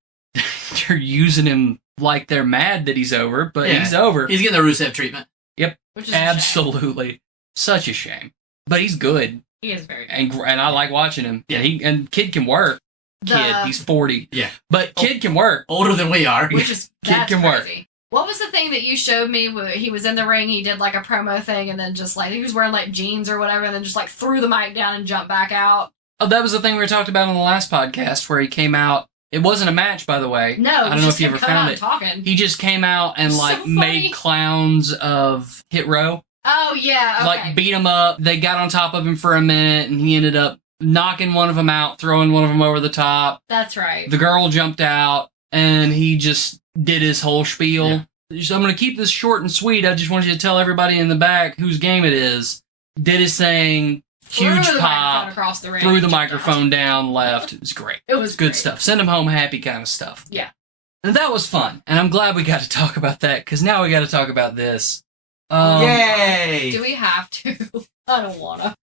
They're using him like they're mad that he's over, but he's over. He's getting the Rusev treatment. Yep. Which is absolutely. Such a shame. But he's good. He is very good. And I like watching him. Yeah. And Kid can work. He's 40. Yeah. But Kid can work. Older than we are. Which is Kid can work. What was the thing that you showed me where he was in the ring, he did like a promo thing, and then just like, he was wearing like jeans or whatever, and then just like threw the mic down and jumped back out? Oh, that was the thing we talked about on the last podcast where he came out. It wasn't a match, by the way. No, I don't know if you ever found it. Talking. He just came out and like made clowns of Hit Row. Oh, yeah. Okay. Like beat him up. They got on top of him for a minute, and he ended up knocking one of them out, throwing one of them over the top. That's right. The girl jumped out, and he just did his whole spiel. Yeah. So I'm going to keep this short and sweet. I just want you to tell everybody in the back whose game it is. Did his thing, huge pop, threw the microphone down, left. It was great. It was good stuff. Send him home happy kind of stuff. Yeah. And that was fun. And I'm glad we got to talk about that, because now we got to talk about this. Yay! Do we have to? I don't want to.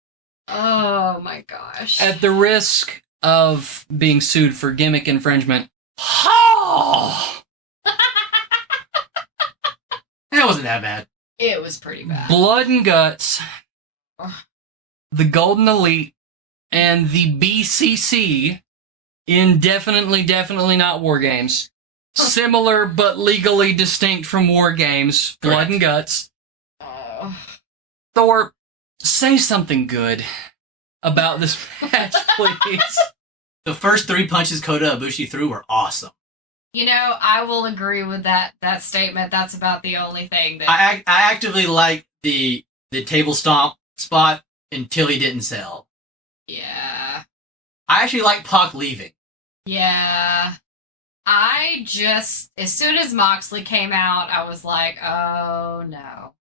Oh, my gosh. At the risk of being sued for gimmick infringement. Oh! That wasn't that bad. It was pretty bad. Blood and Guts, the Golden Elite, and the BCC in definitely not War Games. Similar but legally distinct from War Games. Blood and Guts. Thor, say something good about this match, please. The first 3 punches Kota Ibushi threw were awesome. You know, I will agree with that statement. That's about the only thing that... I actively like the table stomp spot until he didn't sell. Yeah. I actually like Pac leaving. Yeah. I just... As soon as Moxley came out, I was like, oh, no.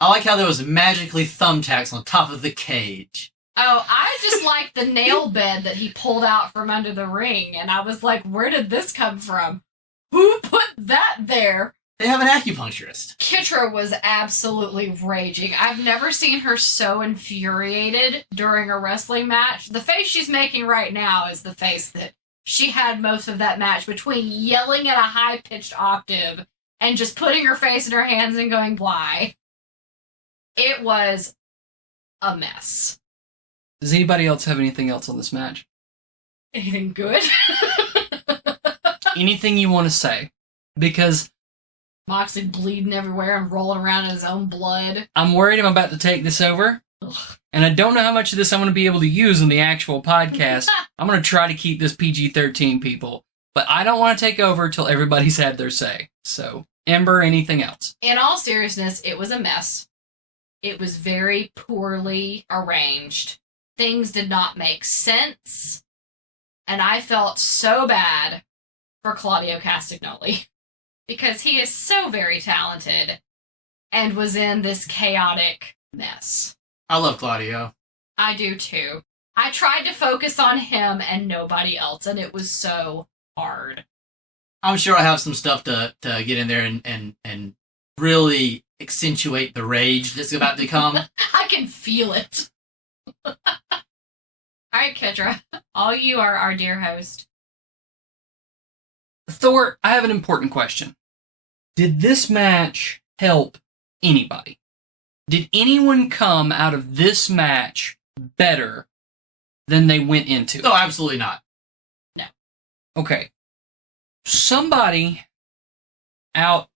I like how there was magically thumbtacks on top of the cage. Oh, I just like the nail bed that he pulled out from under the ring, and I was like, where did this come from? Who put that there? They have an acupuncturist. Kitra was absolutely raging. I've never seen her so infuriated during a wrestling match. The face she's making right now is the face that she had most of that match, between yelling at a high-pitched octave and just putting her face in her hands and going, why? It was a mess. Does anybody else have anything else on this match? Anything good? Anything you want to say? Because Moxley bleeding everywhere and rolling around in his own blood. I'm worried I'm about to take this over. Ugh. And I don't know how much of this I'm going to be able to use on the actual podcast. I'm going to try to keep this PG-13, people. But I don't want to take over till everybody's had their say. So, Ember, anything else? In all seriousness, it was a mess. It was very poorly arranged. Things did not make sense. And I felt so bad for Claudio Castagnoli, because he is so very talented and was in this chaotic mess. I love Claudio. I do too. I tried to focus on him and nobody else, and it was so hard. I'm sure I have some stuff to get in there and really accentuate the rage that's about to come. I can feel it. All right, Kitra, all you are our dear host. Thor, I have an important question. Did this match help anybody? Did anyone come out of this match better than they went into it? No, absolutely not. No. Okay. Somebody out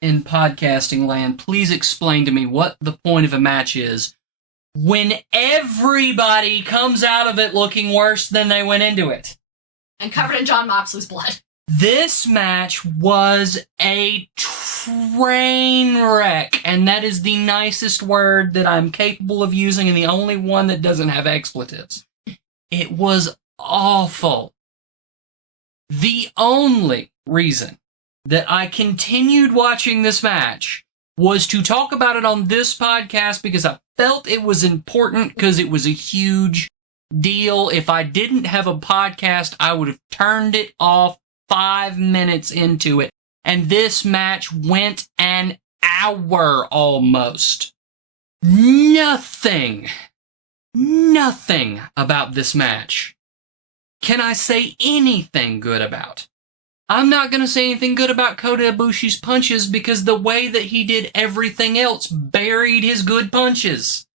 in podcasting land, please explain to me what the point of a match is when everybody comes out of it looking worse than they went into it. And covered in Jon Moxley's blood. This match was a train wreck, and that is the nicest word that I'm capable of using and the only one that doesn't have expletives. It was awful. The only reason that I continued watching this match was to talk about it on this podcast because I felt it was important because it was a huge deal. If I didn't have a podcast, I would have turned it off 5 minutes into it. And this match went an hour almost. Nothing about this match can I say anything good about. I'm not going to say anything good about Kota Ibushi's punches because the way that he did everything else buried his good punches.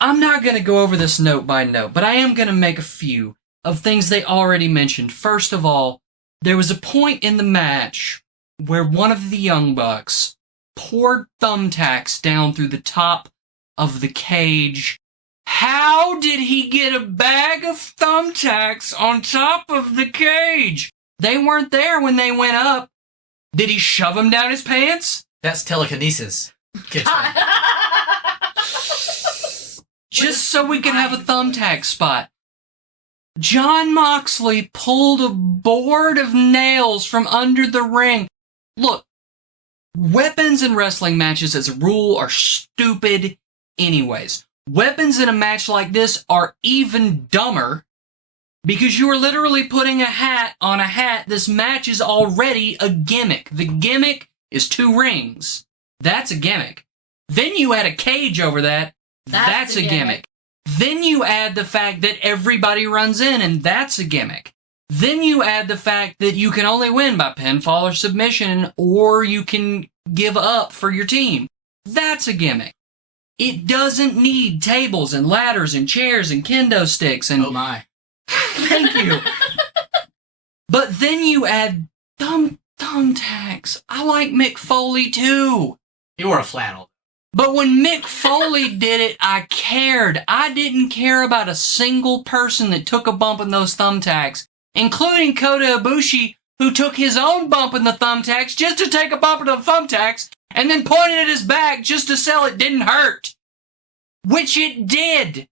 I'm not going to go over this note by note, but I am going to make a few of things they already mentioned. First of all, there was a point in the match where one of the Young Bucks poured thumbtacks down through the top of the cage. How did he get a bag of thumbtacks on top of the cage? They weren't there when they went up. Did he shove them down his pants? That's telekinesis. Kitra. Just so we could have a thumbtack spot. Jon Moxley pulled a board of nails from under the ring. Look, weapons in wrestling matches as a rule are stupid anyways. Weapons in a match like this are even dumber because you are literally putting a hat on a hat. This match is already a gimmick. The gimmick is 2 rings. That's a gimmick. Then you add a cage over that. That's a gimmick. Then you add the fact that everybody runs in, and that's a gimmick. Then you add the fact that you can only win by pinfall or submission, or you can give up for your team. That's a gimmick. It doesn't need tables and ladders and chairs and kendo sticks and... Oh my. Thank you. But then you add thumbtacks. I like Mick Foley too. He wore a flannel. But when Mick Foley did it, I cared. I didn't care about a single person that took a bump in those thumbtacks, including Kota Ibushi, who took his own bump in the thumbtacks just to take a bump in the thumbtacks and then pointed at his back just to sell it didn't hurt. Which it did.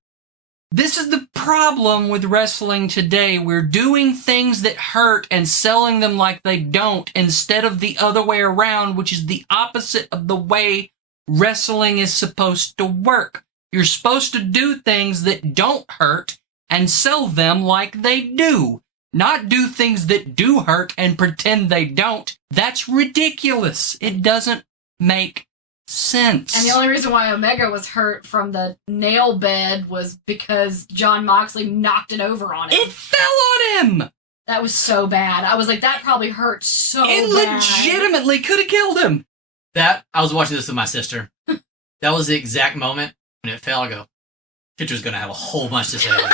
This is the problem with wrestling today. We're doing things that hurt and selling them like they don't instead of the other way around, which is the opposite of the way wrestling is supposed to work. You're supposed to do things that don't hurt and sell them like they do. Not do things that do hurt and pretend they don't. That's ridiculous. It doesn't make sense. And the only reason why Omega was hurt from the nail bed was because Jon Moxley knocked it over on him. It fell on him! That was so bad. I was like, that probably hurt so It bad. legitimately could have killed him. I was watching this with my sister. That was the exact moment when it fell. I go, Kitra's going to have a whole bunch to say about it.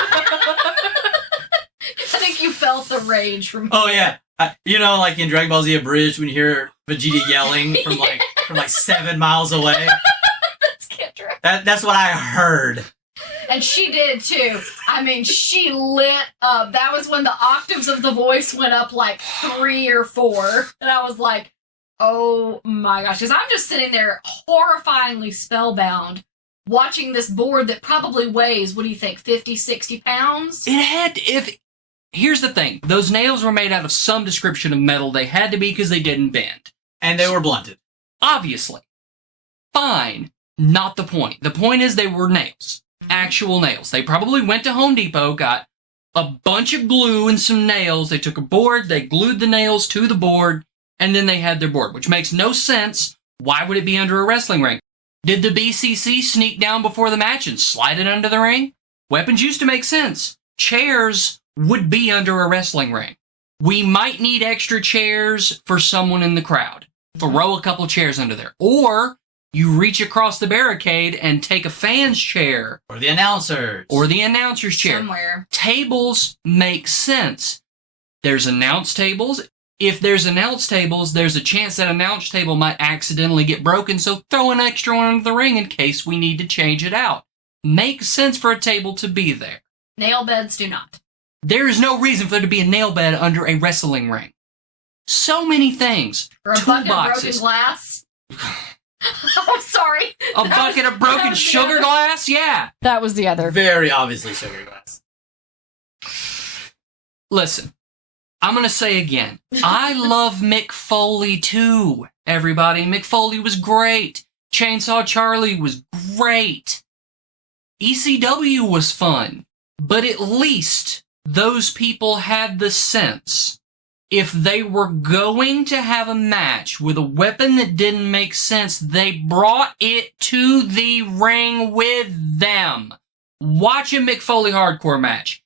I think you felt the rage from... Oh, yeah. Like in Dragon Ball Z Abridged, when you hear Vegeta yelling from like 7 miles away. That's Kitra. That's what I heard. And she did, too. I mean, she lit up. That was when the octaves of the voice went up like 3 or 4. And I was like, oh my gosh. Because I'm just sitting there horrifyingly spellbound watching this board that probably weighs, what do you think, 50, 60 pounds? It had... Here's the thing. Those nails were made out of some description of metal. They had to be because they didn't bend. And they were blunted. Obviously. Fine. Not the point. The point is they were nails. Actual nails. They probably went to Home Depot, got a bunch of glue and some nails. They took a board, they glued the nails to the board, and then they had their board, which makes no sense. Why would it be under a wrestling ring? Did the BCC sneak down before the match and slide it under the ring? Weapons used to make sense. Chairs would be under a wrestling ring. We might need extra chairs for someone in the crowd. throw a couple chairs under there. Or you reach across the barricade and take a fan's chair. Or the announcers. Or the announcer's chair. Somewhere. Tables make sense. There's announce tables. If there's announce tables, there's a chance that announce table might accidentally get broken, so throw an extra one into the ring in case we need to change it out. Makes sense for a table to be there. Nail beds do not. There is no reason for there to be a nail bed under a wrestling ring. So many things. Or a bucket of broken glass. I'm sorry. A bucket of broken sugar glass? Yeah. That was the other. Very obviously sugar glass. Listen, I'm going to say again, I love Mick Foley too, everybody. Mick Foley was great. Chainsaw Charlie was great. ECW was fun. But at least those people had the sense, if they were going to have a match with a weapon that didn't make sense, they brought it to the ring with them. Watch a Mick Foley hardcore match.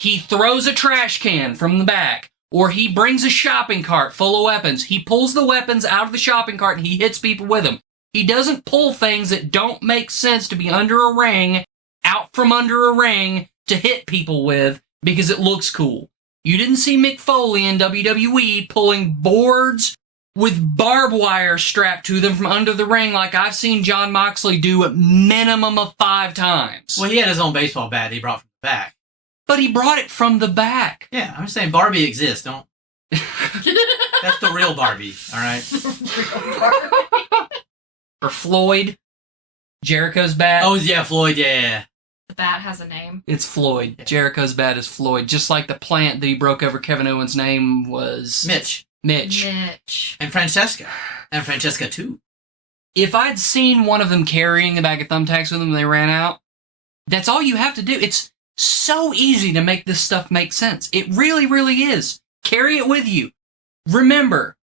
He throws a trash can from the back, or he brings a shopping cart full of weapons. He pulls the weapons out of the shopping cart and he hits people with them. He doesn't pull things that don't make sense to be under a ring, out from under a ring, to hit people with because it looks cool. You didn't see Mick Foley in WWE pulling boards with barbed wire strapped to them from under the ring like I've seen Jon Moxley do a minimum of 5 times. Well, he had his own baseball bat that he brought from the back. But he brought it from the back. Yeah, I'm just saying Barbie exists. Don't. That's the real Barbie, all right? Or Floyd. Jericho's bat. Oh, yeah, Floyd, yeah. The bat has a name. It's Floyd. Yeah. Jericho's bat is Floyd. Just like the plant that he broke over Kevin Owens' name was... Mitch. And Francesca. And Francesca, too. If I'd seen one of them carrying a bag of thumbtacks with them when they ran out, that's all you have to do. It's so easy to make this stuff make sense. It really, really is. Carry it with you. Remember,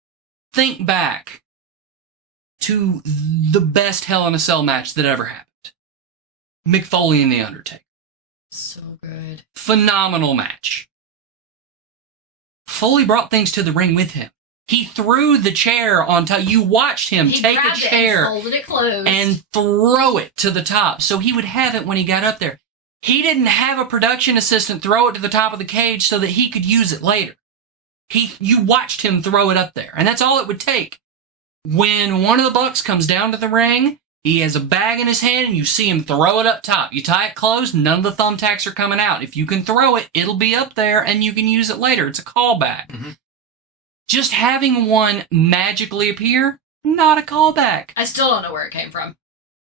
think back to the best Hell in a Cell match that ever happened. Mick Foley and The Undertaker. So good. Phenomenal match. Foley brought things to the ring with him. He threw the chair on top. You watched him take a chair and folded it closed and throw it to the top so he would have it when he got up there. He didn't have a production assistant throw it to the top of the cage so that he could use it later. You watched him throw it up there, and that's all it would take. When one of the Bucks comes down to the ring, he has a bag in his hand, and you see him throw it up top. You tie it closed, none of the thumbtacks are coming out. If you can throw it, it'll be up there, and you can use it later. It's a callback. Mm-hmm. Just having one magically appear, not a callback. I still don't know where it came from.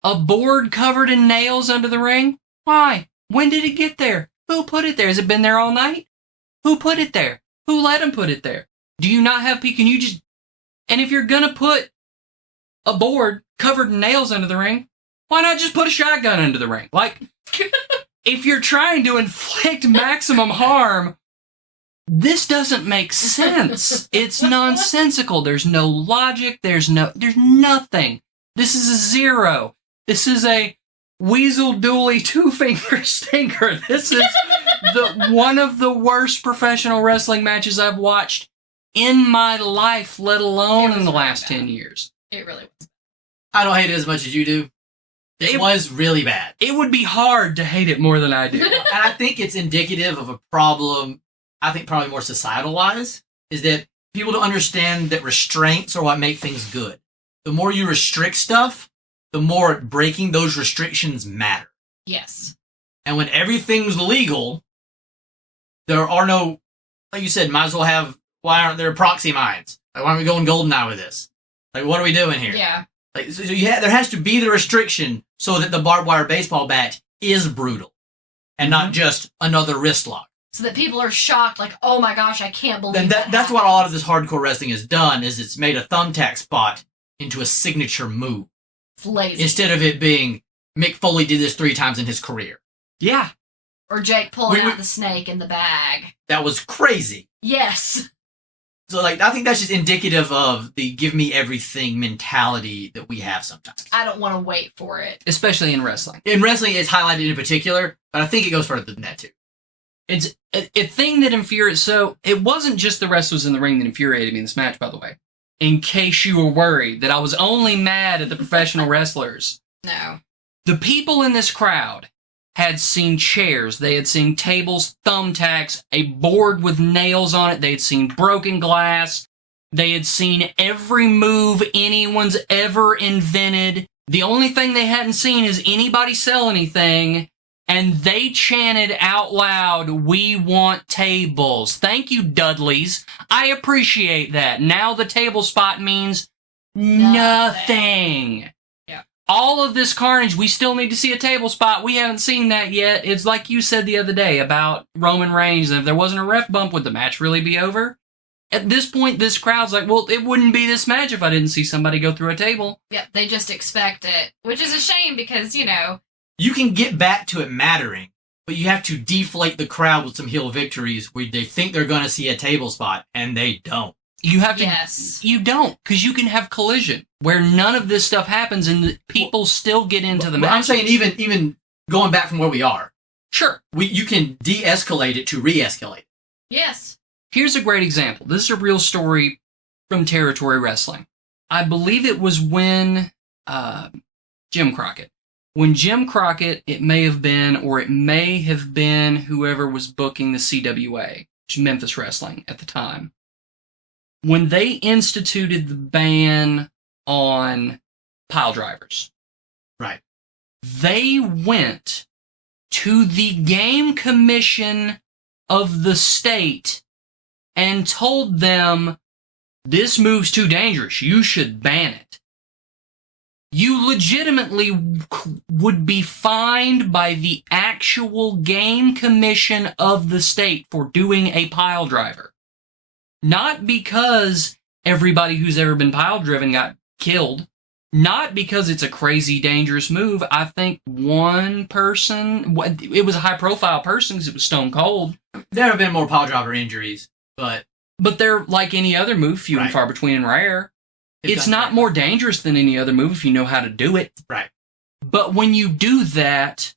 A board covered in nails under the ring? Why? When did it get there? Who put it there? Has it been there all night? Who put it there? Who let him put it there? Do you not have people? Can you just... And if you're going to put a board covered in nails under the ring, why not just put a shotgun under the ring? Like, if you're trying to inflict maximum harm, this doesn't make sense. It's nonsensical. There's no logic. There's nothing. This is a zero. This is a Weasel Dooley two-finger stinker. This is one of the worst professional wrestling matches I've watched in my life, let alone in the last 10 years. It really was. I don't hate it as much as you do. It was really bad. It would be hard to hate it more than I do. And I think it's indicative of a problem, I think probably more societal-wise, is that people don't understand that restraints are what make things good. The more you restrict stuff, the more breaking those restrictions matter. Yes. And when everything's legal, there are no, like you said, might as well have, why aren't there proxy mines? Like, why aren't we going GoldenEye with this? Like, what are we doing here? Yeah. Like, so there has to be the restriction so that the barbed wire baseball bat is brutal and not just another wrist lock. So that people are shocked, like, oh my gosh, I can't believe that's what a lot of this hardcore wrestling has done, is it's made a thumbtack spot into a signature move. It's lazy. Instead of it being, Mick Foley did this 3 times in his career. Yeah. Or Jake pulling out the snake in the bag. That was crazy. Yes. So, like, I think that's just indicative of the give me everything mentality that we have sometimes. I don't want to wait for it. Especially in wrestling. In wrestling, it's highlighted in particular, but I think it goes further than that, too. It's a thing that infuriates. So, it wasn't just the wrestlers in the ring that infuriated me in this match, by the way. in case you were worried that I was only mad at the professional wrestlers. No. The people in this crowd had seen chairs, they had seen tables, thumbtacks, a board with nails on it, they had seen broken glass, they had seen every move anyone's ever invented. The only thing they hadn't seen is anybody sell anything, and they chanted out loud, "We want tables." Thank you, Dudleys. I appreciate that. Now the table spot means nothing. Yeah. All of this carnage, we still need to see a table spot. We haven't seen that yet. It's like you said the other day about Roman Reigns, and if there wasn't a ref bump, would the match really be over? At this point, this crowd's like, well, it wouldn't be this match if I didn't see somebody go through a table. Yep, they just expect it, which is a shame because, you know. You can get back to it mattering, but you have to deflate the crowd with some heel victories where they think they're going to see a table spot, and they don't. You have to. Yes. You don't, because you can have collision where none of this stuff happens and the people still get into the match. I'm saying even going back from where we are. Sure. You can de-escalate it to re-escalate. Yes. Here's a great example. This is a real story from Territory Wrestling. I believe it was when Jim Crockett. When Jim Crockett, it may have been whoever was booking the CWA, which is Memphis Wrestling at the time. When they instituted the ban on pile drivers. Right. They went to the game commission of the state and told them, this move's too dangerous. You should ban it. You legitimately would be fined by the actual game commission of the state for doing a pile driver. Not because everybody who's ever been pile driven got killed. Not because it's a crazy dangerous move. I think one person, it was a high profile person because it was Stone Cold. There have been more pile driver injuries, but they're like any other move, few and far between and rare. It's not more dangerous than any other move if you know how to do it. Right. But when you do that,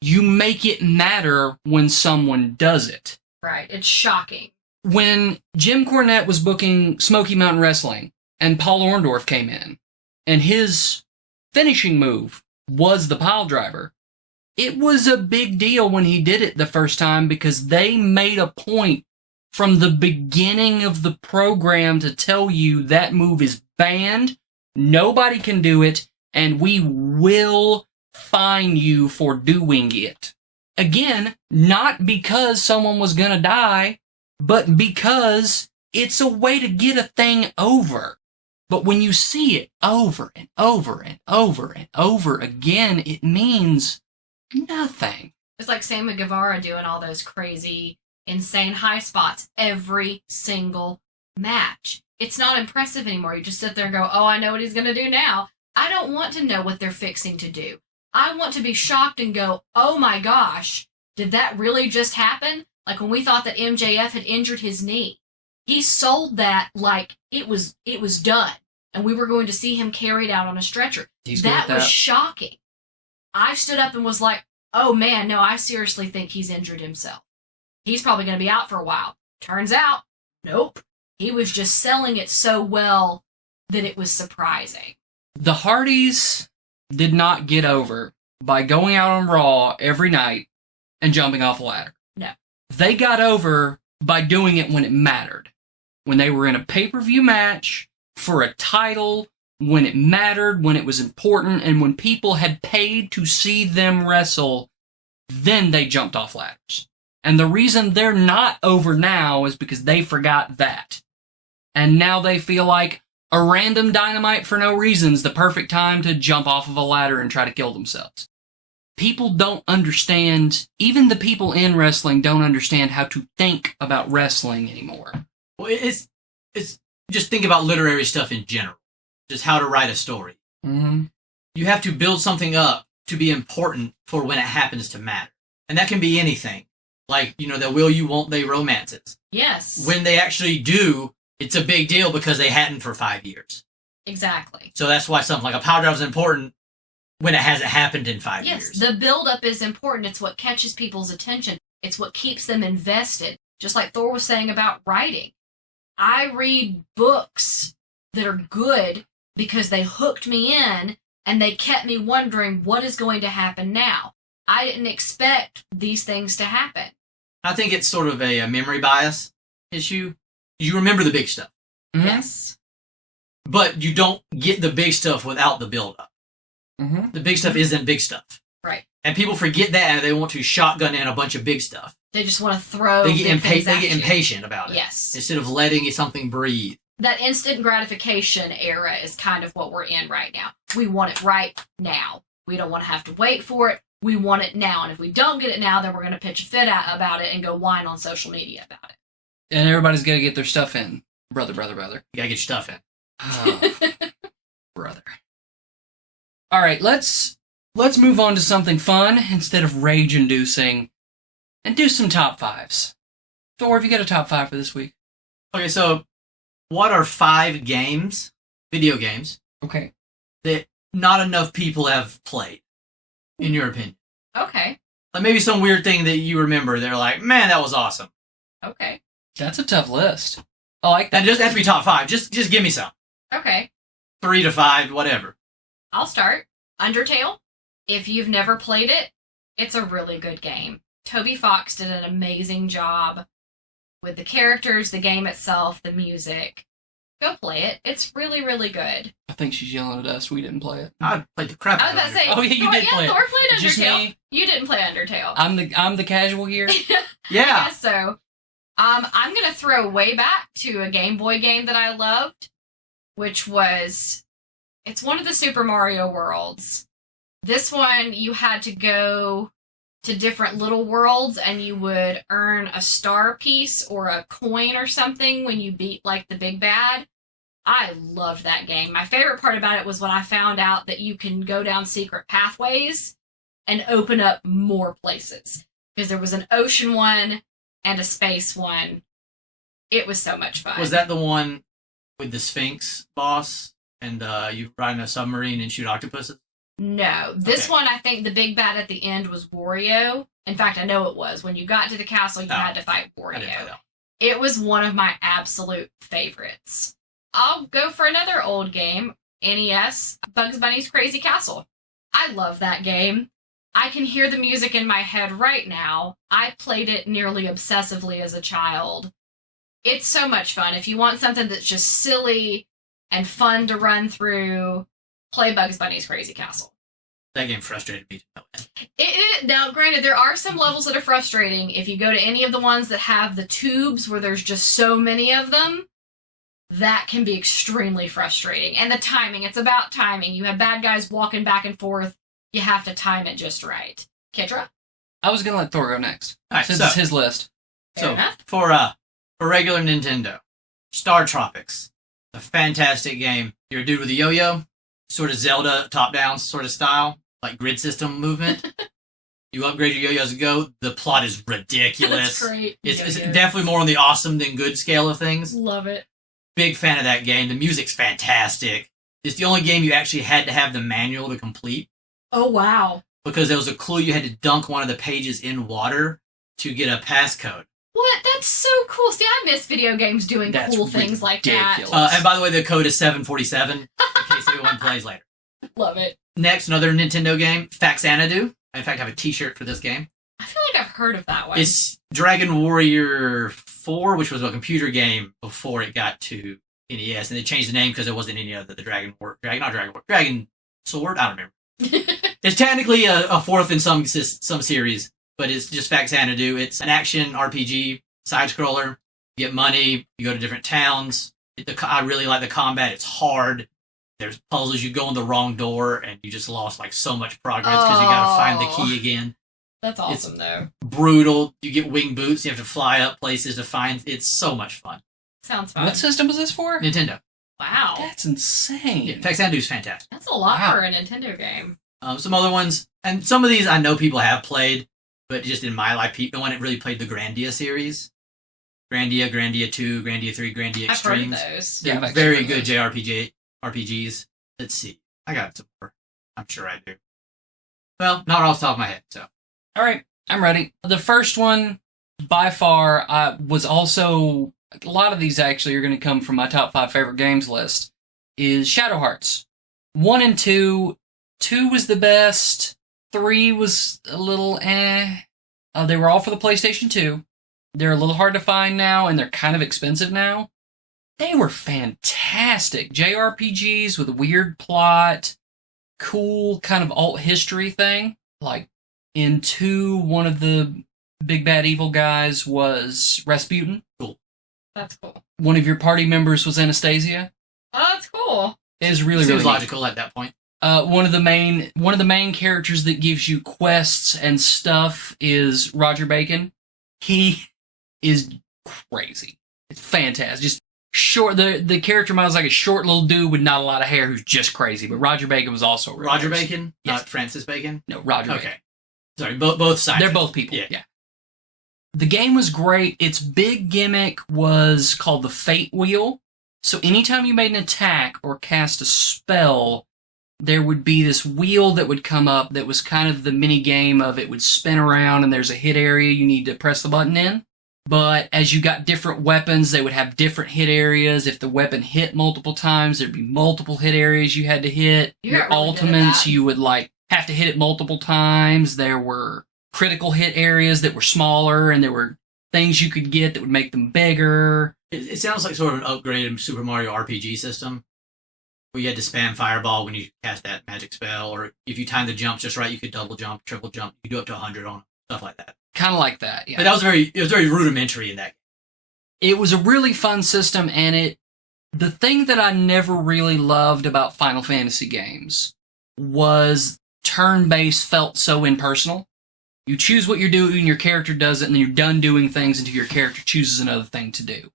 you make it matter when someone does it. Right. It's shocking. When Jim Cornette was booking Smoky Mountain Wrestling and Paul Orndorff came in, and his finishing move was the pile driver, it was a big deal when he did it the first time because they made a point from the beginning of the program to tell you that move is banned, nobody can do it, and we will fine you for doing it. Again, not because someone was gonna die, but because it's a way to get a thing over. But when you see it over and over and over and over again, it means nothing. It's like Sammy Guevara doing all those crazy, insane high spots every single match. It's not impressive anymore. You just sit there and go, oh, I know what he's going to do now. I don't want to know what they're fixing to do. I want to be shocked and go, oh my gosh, did that really just happen? Like when we thought that MJF had injured his knee. He sold that like it was done, and we were going to see him carried out on a stretcher. That was shocking. I stood up and was like, oh man, no, I seriously think he's injured himself. He's probably going to be out for a while. Turns out, nope. He was just selling it so well that it was surprising. The Hardys did not get over by going out on Raw every night and jumping off a ladder. No. They got over by doing it when it mattered. When they were in a pay-per-view match, for a title, when it mattered, when it was important, and when people had paid to see them wrestle, then they jumped off ladders. And the reason they're not over now is because they forgot that. And now they feel like a random Dynamite for no reason is the perfect time to jump off of a ladder and try to kill themselves. People don't understand, even the people in wrestling don't understand how to think about wrestling anymore. Well, it's just think about literary stuff in general. Just how to write a story. Mm-hmm. You have to build something up to be important for when it happens to matter. And that can be anything. Like, the will you, won't they romances. Yes. When they actually do, it's a big deal because they hadn't for 5 years. Exactly. So that's why something like a power drive is important when it hasn't happened in 5 years. Yes, the build-up is important. It's what catches people's attention. It's what keeps them invested. Just like Thor was saying about writing. I read books that are good because they hooked me in and they kept me wondering what is going to happen now. I didn't expect these things to happen. I think it's sort of a memory bias issue. You remember the big stuff. Mm-hmm. Yes. But you don't get the big stuff without the build-up. Mm-hmm. The big stuff isn't big stuff. Right. And people forget that and they want to shotgun in a bunch of big stuff. They just want to throw They big things get at you. impatient about it. Yes. Instead of letting something breathe. That instant gratification era is kind of what we're in right now. We want it right now. We don't want to have to wait for it. We want it now. And if we don't get it now, then we're going to pitch a fit out about it and go whine on social media about it. And everybody's got to get their stuff in. Brother. You gotta get your stuff in. Oh, brother. All right, let's move on to something fun instead of rage-inducing and do some top fives. Thor, have you got a top five for this week? Okay, so what are 5 games, video games, Okay. that not enough people have played, in your opinion? Okay. Like maybe some weird thing that you remember. They're like, man, that was awesome. Okay. That's a tough list. I like That that. doesn't have to be top 5. Just give me some. Okay. 3 to 5, whatever. I'll start. Undertale. If you've never played it, it's a really good game. Toby Fox did an amazing job with the characters, the game itself, the music. Go play it. It's really, really good. I think she's yelling at us. We didn't play it. I played the crap I was out about of to say, it. Oh, yeah, you Thor, did play it. Thor played Just Undertale. me. You didn't play Undertale. I'm the casual here. Yeah. I guess so. I'm going to throw way back to a Game Boy game that I loved, which was, it's one of the Super Mario worlds. This one, you had to go to different little worlds and you would earn a star piece or a coin or something when you beat, like, the big bad. I loved that game. My favorite part about it was when I found out that you can go down secret pathways and open up more places. Because there was an ocean one and a space one. It was so much fun. Was that the one with the Sphinx boss and you ride in a submarine and shoot octopuses? No. This Okay. one, I think the big bad at the end was Wario. In fact, I know it was. When you got to the castle, you had to fight I didn't play Wario. that. It was one of my absolute favorites. I'll go for another old game, NES, Bugs Bunny's Crazy Castle. I love that game. I can hear the music in my head right now. I played it nearly obsessively as a child. It's so much fun. If you want something that's just silly and fun to run through, play Bugs Bunny's Crazy Castle. That game frustrated me to no end. Now, granted, there are some levels that are frustrating. If you go to any of the ones that have the tubes where there's just so many of them, that can be extremely frustrating. And the timing, it's about timing. You have bad guys walking back and forth. You have to time it just right. Kitra? I was gonna let Thor go next All right, since so, it's his list. Fair enough. for regular Nintendo, Star Tropics, a fantastic game. You're a dude with a yo-yo, sort of Zelda top-down sort of style, like grid system movement. You upgrade your yo-yo as you go. The plot is ridiculous. That's great. It's Yo-yos. definitely more on the awesome than good scale of things. Love it. Big fan of that game. The music's fantastic. It's the only game you actually had to have the manual to complete Oh, wow. because there was a clue you had to dunk one of the pages in water to get a passcode. What? That's so cool. See, I miss video games doing That's cool things like that. ridiculous. And by the way, the code is 747 in case anyone plays later. Love it. Next, another Nintendo game, Faxanadu. I, in fact, have a t-shirt for this game. I feel like I've heard of that one. It's Dragon Warrior 4, which was a computer game before it got to NES, and they changed the name because there wasn't any other Dragon Sword. I don't remember. It's technically a fourth in some series, but it's just Faxanadu. It's an action RPG side scroller. You get money. You go to different towns. I really like the combat. It's hard. There's puzzles. You go in the wrong door, and you just lost like so much progress because you got to find the key again. That's awesome, though. Brutal. You get wing boots. You have to fly up places to find. It's so much fun. Sounds fun. What system was this for? Nintendo. Wow. That's insane. Yeah, Faxanadu's fantastic. That's a lot Wow. for a Nintendo game. Some other ones, and some of these I know people have played, but just in my life, no one had really played the Grandia series. Grandia, Grandia 2, Grandia 3, Grandia I've heard of Extremes. those. Yeah, I've They're actually very heard good of RPGs. Let's see. I got some more. I'm sure I do. Well, not off the top of my head, so. All right, I'm ready. The first one, by far, was also... A lot of these actually are going to come from my top 5 favorite games list. is Shadow Hearts. 1 and 2. 2 was the best. 3 was a little eh. They were all for the PlayStation 2. They're a little hard to find now, and they're kind of expensive now. They were fantastic. JRPGs with a weird plot, cool kind of alt history thing. Like in 2, one of the big bad evil guys was Rasputin. Cool. That's cool. One of your party members was Anastasia. Oh, that's cool. It is really, Seems really logical at that point. one of the main characters that gives you quests and stuff is Roger Bacon. He is crazy. It's fantastic. Just short. The character model is like a short little dude with not a lot of hair who's just crazy. But Roger Bacon was also really Roger crazy. Bacon, Yes. not Francis Bacon. No, Roger Okay, Bacon. sorry, both sides. They're both people. Yeah. Yeah. The game was great. Its big gimmick was called the Fate Wheel. So anytime you made an attack or cast a spell, there would be this wheel that would come up that was kind of the mini game of it would spin around and there's a hit area you need to press the button in. But as you got different weapons, they would have different hit areas. If the weapon hit multiple times, there'd be multiple hit areas you had to hit. You Your got really good at ultimates, that. you would have to hit it multiple times. There were critical hit areas that were smaller, and there were things you could get that would make them bigger. It sounds like sort of an upgraded Super Mario RPG system, where you had to spam Fireball when you cast that magic spell, or if you timed the jumps just right, you could double jump, triple jump. You could do up to 100 on them, stuff like that. Kind of like that, yeah. But it was very rudimentary in that. It was a really fun system, and the thing that I never really loved about Final Fantasy games was turn-based felt so impersonal. You choose what you're doing, your character does it, and then you're done doing things until your character chooses another thing to do.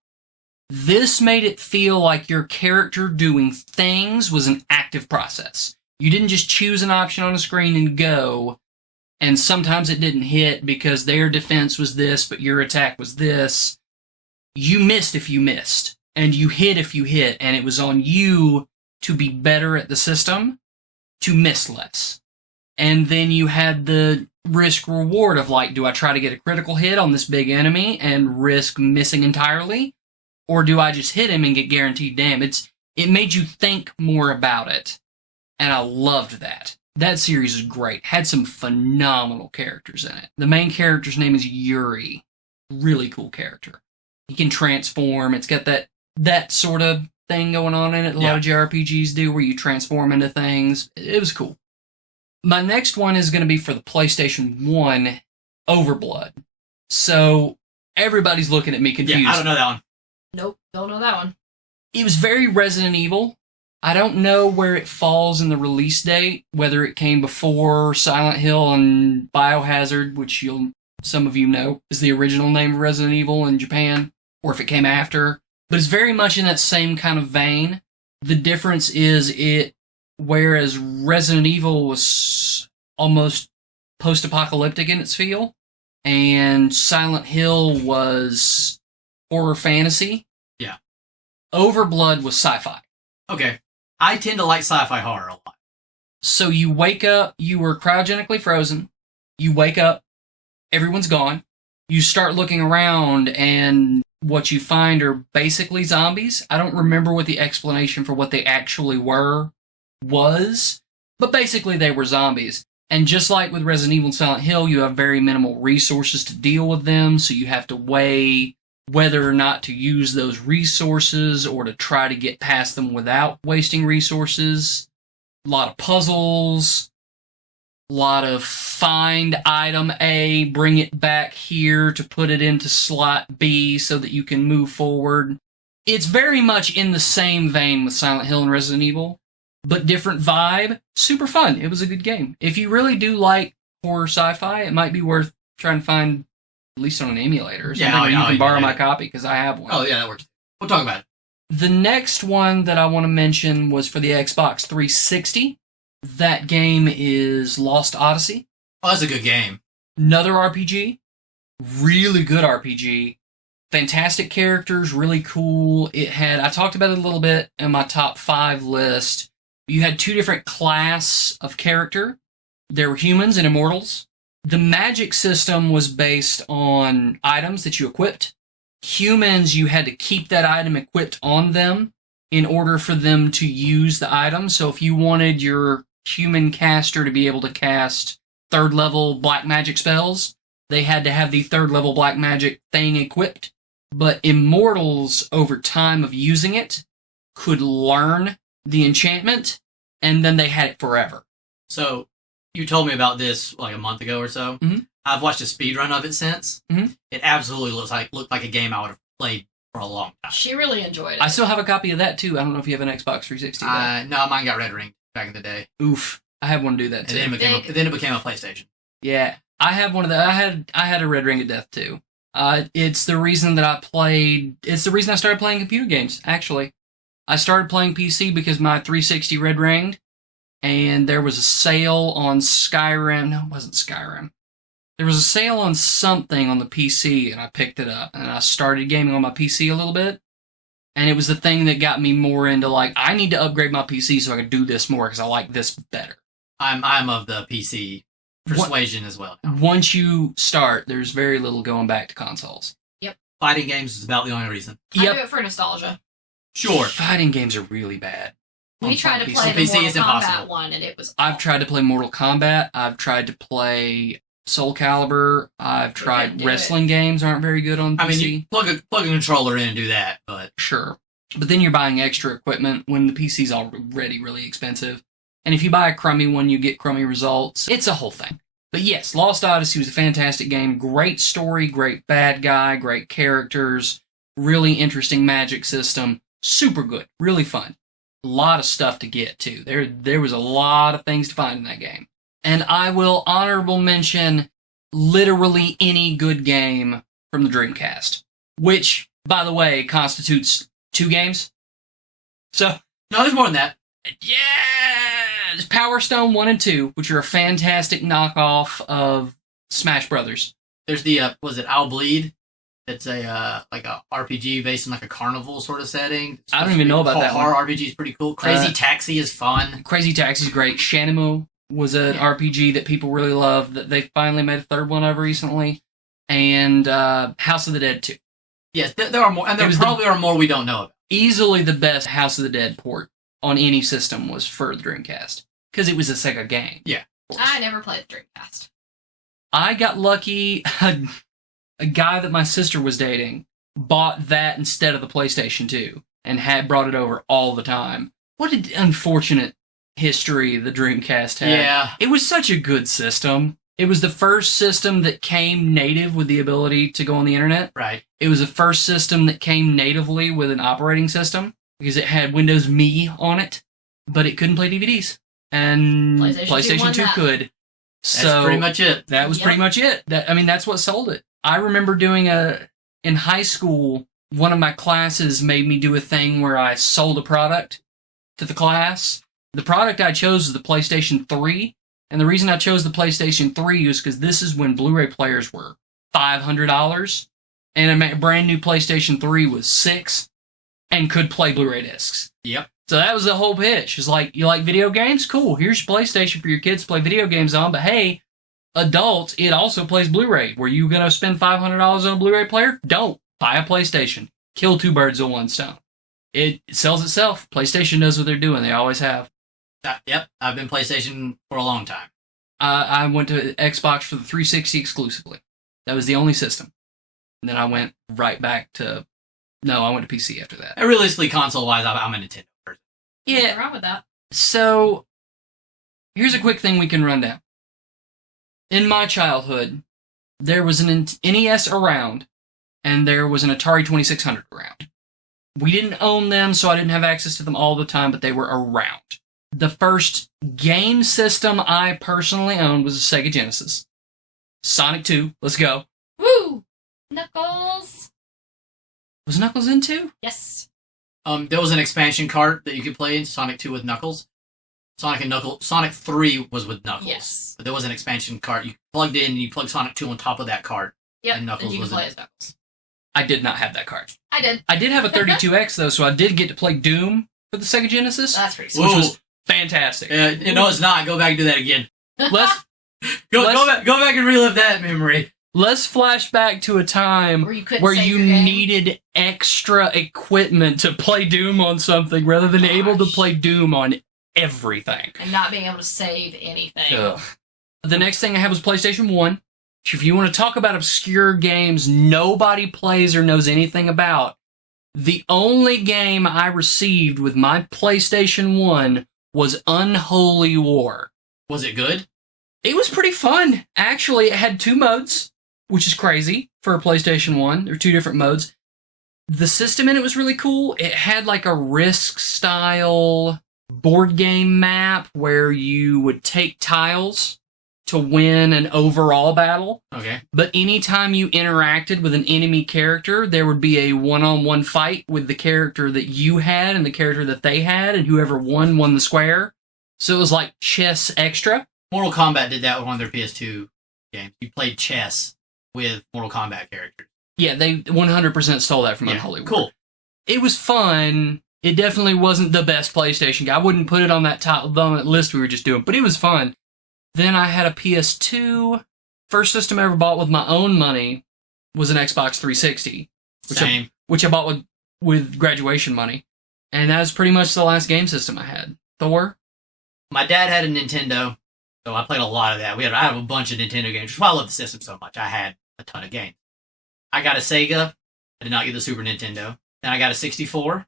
This made it feel like your character doing things was an active process. You didn't just choose an option on a screen and go, and sometimes it didn't hit because their defense was this, but your attack was this. You missed if you missed, and you hit if you hit, and it was on you to be better at the system, to miss less. And then you had the risk reward of like, do I try to get a critical hit on this big enemy and risk missing entirely? Or do I just hit him and get guaranteed damage? It made you think more about it. And I loved that. That series is great. Had some phenomenal characters in it. The main character's name is Yuri. Really cool character. He can transform. It's got that sort of thing going on in it. A lot of JRPGs do where you transform into things. It was cool. My next one is going to be for the PlayStation 1, Overblood. So everybody's looking at me confused. Yeah, I don't know that one. Nope, don't know that one. It was very Resident Evil. I don't know where it falls in the release date, whether it came before Silent Hill and Biohazard, which some of you know is the original name of Resident Evil in Japan, or if it came after. But it's very much in that same kind of vein. The difference is whereas Resident Evil was almost post-apocalyptic in its feel, and Silent Hill was horror fantasy. Yeah. Overblood was sci-fi. Okay. I tend to like sci-fi horror a lot. So you wake up, you were cryogenically frozen, you wake up, everyone's gone, you start looking around, and what you find are basically zombies. I don't remember what the explanation for what they actually was, but basically they were zombies. And just like with Resident Evil and Silent Hill, you have very minimal resources to deal with them, so you have to weigh whether or not to use those resources or to try to get past them without wasting resources. A lot of puzzles, a lot of find item A, bring it back here to put it into slot B so that you can move forward. It's very much in the same vein with Silent Hill and Resident Evil, but different vibe. Super fun. It was a good game. If you really do like horror sci-fi, it might be worth trying to find at least on an emulator or something. Yeah, you can yeah, borrow yeah. my copy because I have one. Oh, yeah, that works. We'll talk about it. The next one that I want to mention was for the Xbox 360. That game is Lost Odyssey. Oh, that's a good game. Another RPG. Really good RPG. Fantastic characters, really cool. I talked about it a little bit in my top 5 list. You had 2 different class of character. There were humans and immortals. The magic system was based on items that you equipped. Humans, you had to keep that item equipped on them in order for them to use the item. So if you wanted your human caster to be able to cast 3rd level black magic spells, they had to have the 3rd level black magic thing equipped. But immortals, over time of using it, could learn the enchantment, and then they had it forever. So, you told me about this like a month ago or so. Mm-hmm. I've watched a speed run of it since. Mm-hmm. It absolutely looked like a game I would have played for a long time. She really enjoyed it. I still have a copy of that too. I don't know if you have an Xbox 360. No, mine got red ring back in the day. Oof. I had one do that too. And then it became a PlayStation. Yeah. I have one of the I had a red ring of death too. It's the reason that it's the reason I started playing computer games, actually. I started playing PC because my 360 red ringed, and there was a sale on Skyrim. No, it wasn't Skyrim. There was a sale on something on the PC, and I picked it up, and I started gaming on my PC a little bit, and it was the thing that got me more into, like, I need to upgrade my PC so I can do this more, because I like this better. I'm of the PC persuasion as well. Once you start, there's very little going back to consoles. Yep. Fighting games is about the only reason. I do it for nostalgia. Sure. Fighting games are really bad. We tried to PC. play the PC Mortal is Kombat impossible. one, and it was I've tried to play Mortal Kombat. I've tried to play Soul Calibur. I've tried wrestling games. Aren't very good on PC. I mean, you plug a controller in and do that, but Sure. But then you're buying extra equipment when the PC's already really expensive. And if you buy a crummy one, you get crummy results. It's a whole thing. But yes, Lost Odyssey was a fantastic game. Great story, great bad guy, great characters, really interesting magic system. Super good. Really fun. A lot of stuff to get to. There was a lot of things to find in that game. And I will honorable mention literally any good game from the Dreamcast, which, by the way, constitutes 2 games. So, no, there's more than that. yeah! There's Power Stone 1 and 2, which are a fantastic knockoff of Smash Brothers. There's the was it I'll Bleed? It's a like a RPG based in like a carnival sort of setting. I don't even know about that one. Horror RPG is pretty cool. Crazy Taxi is fun. Crazy Taxi is great. Shenmue was an RPG that people really love. That they finally made a 3rd one of recently. And House of the Dead 2. Yes, there are more, and there probably are more we don't know about. Easily the best House of the Dead port on any system was for the Dreamcast, because it was a Sega game. Yeah. I never played Dreamcast. I got lucky. A guy that my sister was dating bought that instead of the PlayStation 2 and had brought it over all the time. What an unfortunate history the Dreamcast had. Yeah. It was such a good system. It was the first system that came native with the ability to go on the internet. Right. It was the first system that came natively with an operating system, because it had Windows Me on it, but it couldn't play DVDs. And PlayStation 2 could. So that's pretty much it. That was pretty much it. That's what sold it. I remember in high school, one of my classes made me do a thing where I sold a product to the class. The product I chose was the PlayStation 3. And the reason I chose the PlayStation 3 was because this is when Blu-ray players were $500. And a brand new PlayStation 3 was $6 and could play Blu-ray discs. Yep. So that was the whole pitch. It's like, you like video games? Cool. Here's your PlayStation for your kids to play video games on. But hey, adults, it also plays Blu-ray. Were you going to spend $500 on a Blu-ray player? Don't. Buy a PlayStation. Kill 2 birds with 1 stone. It sells itself. PlayStation knows what they're doing. They always have. Yep. I've been PlayStation for a long time. I went to Xbox for the 360 exclusively. That was the only system. And then I went right back to... No, I went to PC after that. And realistically, console-wise, I'm a Nintendo person. Nothing wrong with that. So, here's a quick thing we can run down. In my childhood, there was an NES around, and there was an Atari 2600 around. We didn't own them, so I didn't have access to them all the time, but they were around. The first game system I personally owned was a Sega Genesis. Sonic 2, let's go. Woo! Knuckles! Was Knuckles in 2? Yes. There was an expansion cart that you could play in Sonic 2 with Knuckles. Sonic 3 was with Knuckles. Yes. But there was an expansion cart. You plugged in and you plugged Sonic 2 on top of that cart. Yep, and Knuckles you can was play in as Knuckles. I did not have that card. I did. I did have a 32X, though, so I did get to play Doom for the Sega Genesis. That's pretty sweet. Which was fantastic. No, it's not. Go back and do that again. Let's Go back and relive that memory. Let's flash back to a time Where you couldn't where save you your game. needed extra equipment to play Doom on something rather than able to play Doom on everything. And not being able to save anything. Ugh. The next thing I had was PlayStation 1. If you want to talk about obscure games nobody plays or knows anything about, the only game I received with my PlayStation 1 was Unholy War. Was it good? It was pretty fun. Actually, it had 2 modes, which is crazy for a PlayStation 1. There were 2 different modes. The system in it was really cool. It had like a Risk-style board game map where you would take tiles to win an overall battle. Okay. But anytime you interacted with an enemy character, there would be a one-on-one fight with the character that you had and the character that they had, and whoever won the square. So it was like chess extra. Mortal Kombat did that with one of their PS2 games. You played chess with Mortal Kombat characters. Yeah, they 100% stole that from Unholy War. Cool. It was fun. It definitely wasn't the best PlayStation game. I wouldn't put it on that list we were just doing, but it was fun. Then I had a PS2. First system I ever bought with my own money was an Xbox 360. Which I bought with graduation money. And that was pretty much the last game system I had. Thor? My dad had a Nintendo, so I played a lot of that. I have a bunch of Nintendo games, which is why I love the system so much. I had a ton of games. I got a Sega. I did not get the Super Nintendo. Then I got a 64.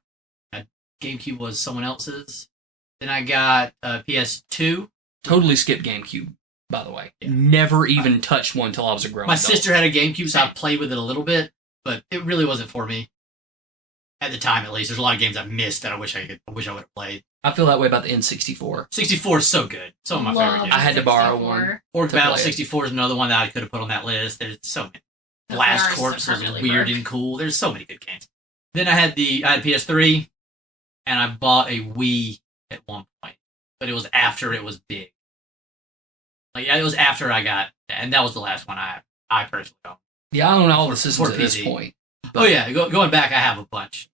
GameCube was someone else's. Then I got a PS2. Totally skipped GameCube, by the way. Yeah. Never even touched one until I was a grown My adult. sister had a GameCube, so I played with it a little bit, but it really wasn't for me. At the time, at least. There's a lot of games I missed that I wish I would have played. I feel that way about the N64. 64 is so good. Some of my favorite games. I had to borrow one. Orc to Battle play it. 64 is another one that I could have put on that list. There's so many. The Blast Forest Corps is definitely weird broke. and cool. There's so many good games. Then I had PS3, and I bought a Wii at one point, but it was after it was big. Like, yeah, it was after I got, and that was the last one I personally owned. Yeah, I own all the For systems at this PC. point. Oh yeah, going back, I have a bunch.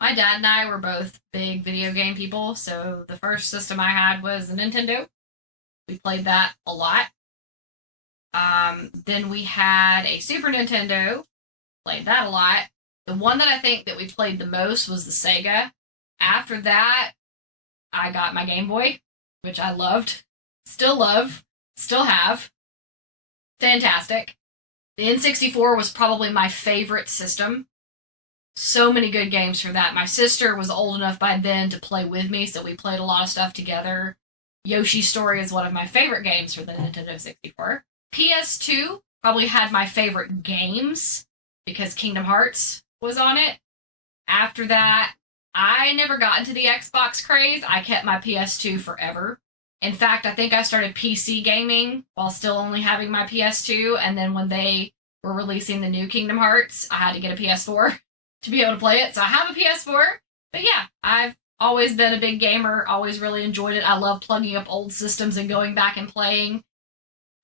My dad and I were both big video game people, so the first system I had was a Nintendo. We played that a lot. Then we had a Super Nintendo. Played that a lot. The one that I think that we played the most was the Sega. After that, I got my Game Boy, which I loved. Still love. Still have. Fantastic. The N64 was probably my favorite system. So many good games for that. My sister was old enough by then to play with me, so we played a lot of stuff together. Yoshi's Story is one of my favorite games for the Nintendo 64. PS2 probably had my favorite games because Kingdom Hearts was on it. After that, I never got into the Xbox craze. I kept my PS2 forever. In fact, I think I started PC gaming while still only having my PS2, and then when they were releasing the new Kingdom Hearts, I had to get a PS4 to be able to play it. So I have a PS4, but yeah, I've always been a big gamer, always really enjoyed it. I love plugging up old systems and going back and playing.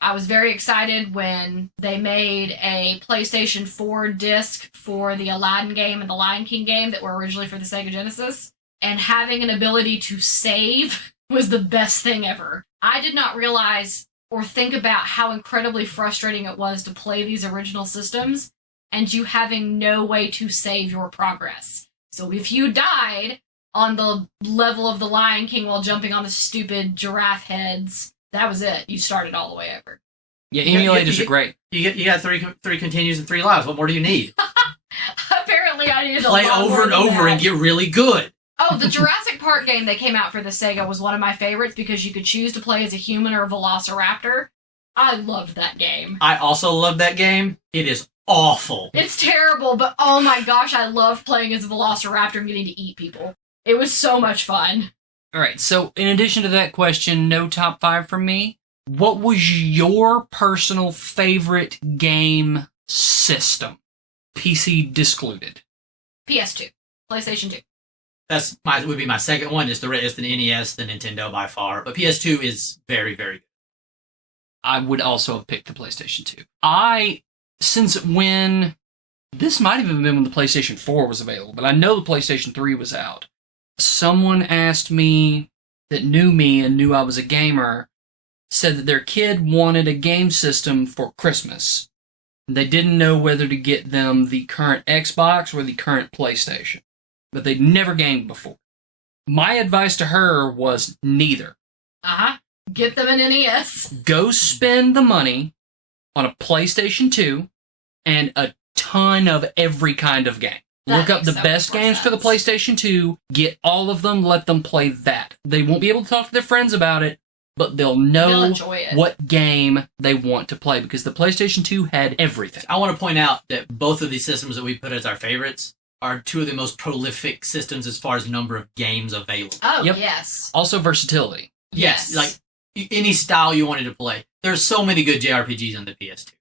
I was very excited when they made a PlayStation 4 disc for the Aladdin game and the Lion King game that were originally for the Sega Genesis, and having an ability to save was the best thing ever. I did not realize or think about how incredibly frustrating it was to play these original systems and you having no way to save your progress. So if you died on the level of the Lion King while jumping on the stupid giraffe heads, that was it. You started all the way over. Yeah, emulators are great. You got three continues and 3 lives. What more do you need? Apparently I needed to Play over and over and get really good. Oh, the Jurassic Park game that came out for the Sega was one of my favorites because you could choose to play as a human or a velociraptor. I loved that game. I also love that game. It is awful. It's terrible, but oh my gosh, I loved playing as a velociraptor and getting to eat people. It was so much fun. All right, so in addition to that question, no top 5 from me. What was your personal favorite game system? PC discluded. PS2. PlayStation 2. Would be my second one. It's the NES, the Nintendo by far. But PS2 is very, very good. I would also have picked the PlayStation 2. Since when, this might have even been when the PlayStation 4 was available, but I know the PlayStation 3 was out. Someone asked me that knew me and knew I was a gamer, said that their kid wanted a game system for Christmas. They didn't know whether to get them the current Xbox or the current PlayStation, but they'd never gamed before. My advice to her was neither. Get them an NES. Go spend the money on a PlayStation 2 and a ton of every kind of game. Look up the best games for the PlayStation 2, get all of them, let them play that. They won't be able to talk to their friends about it, but they'll know what game they want to play, because the PlayStation 2 had everything. I want to point out that both of these systems that we put as our favorites are two of the most prolific systems as far as number of games available. Oh, yes. Also versatility. Yes, like any style you wanted to play. There's so many good JRPGs on the PS2.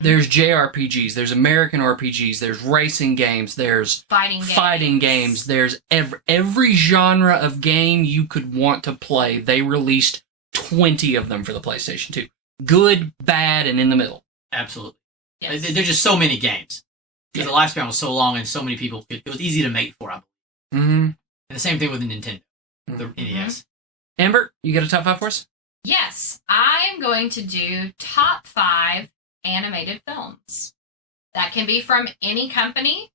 There's JRPGs, there's American RPGs, there's racing games, there's fighting games, there's every genre of game you could want to play. They released 20 of them for the PlayStation 2. Good, bad, and in the middle. Absolutely. Yes. There's just so many games. Because the lifespan was so long and so many people, it was easy to make for them. Mm-hmm. And the same thing with the Nintendo, the NES. Ember, you got a top 5 for us? Yes, I'm going to do top 5 animated films. That can be from any company.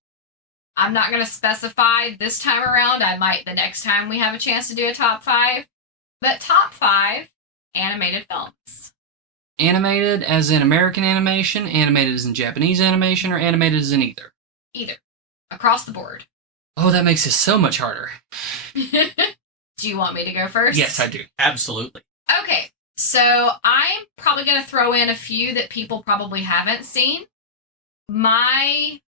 I'm not going to specify this time around. I might the next time we have a chance to do a top 5. But top 5 animated films. Animated as in American animation, animated as in Japanese animation, or animated as in either? Either. Across the board. Oh, that makes it so much harder. Do you want me to go first? Yes, I do. Absolutely. Okay, so I'm probably going to throw in a few that people probably haven't seen. One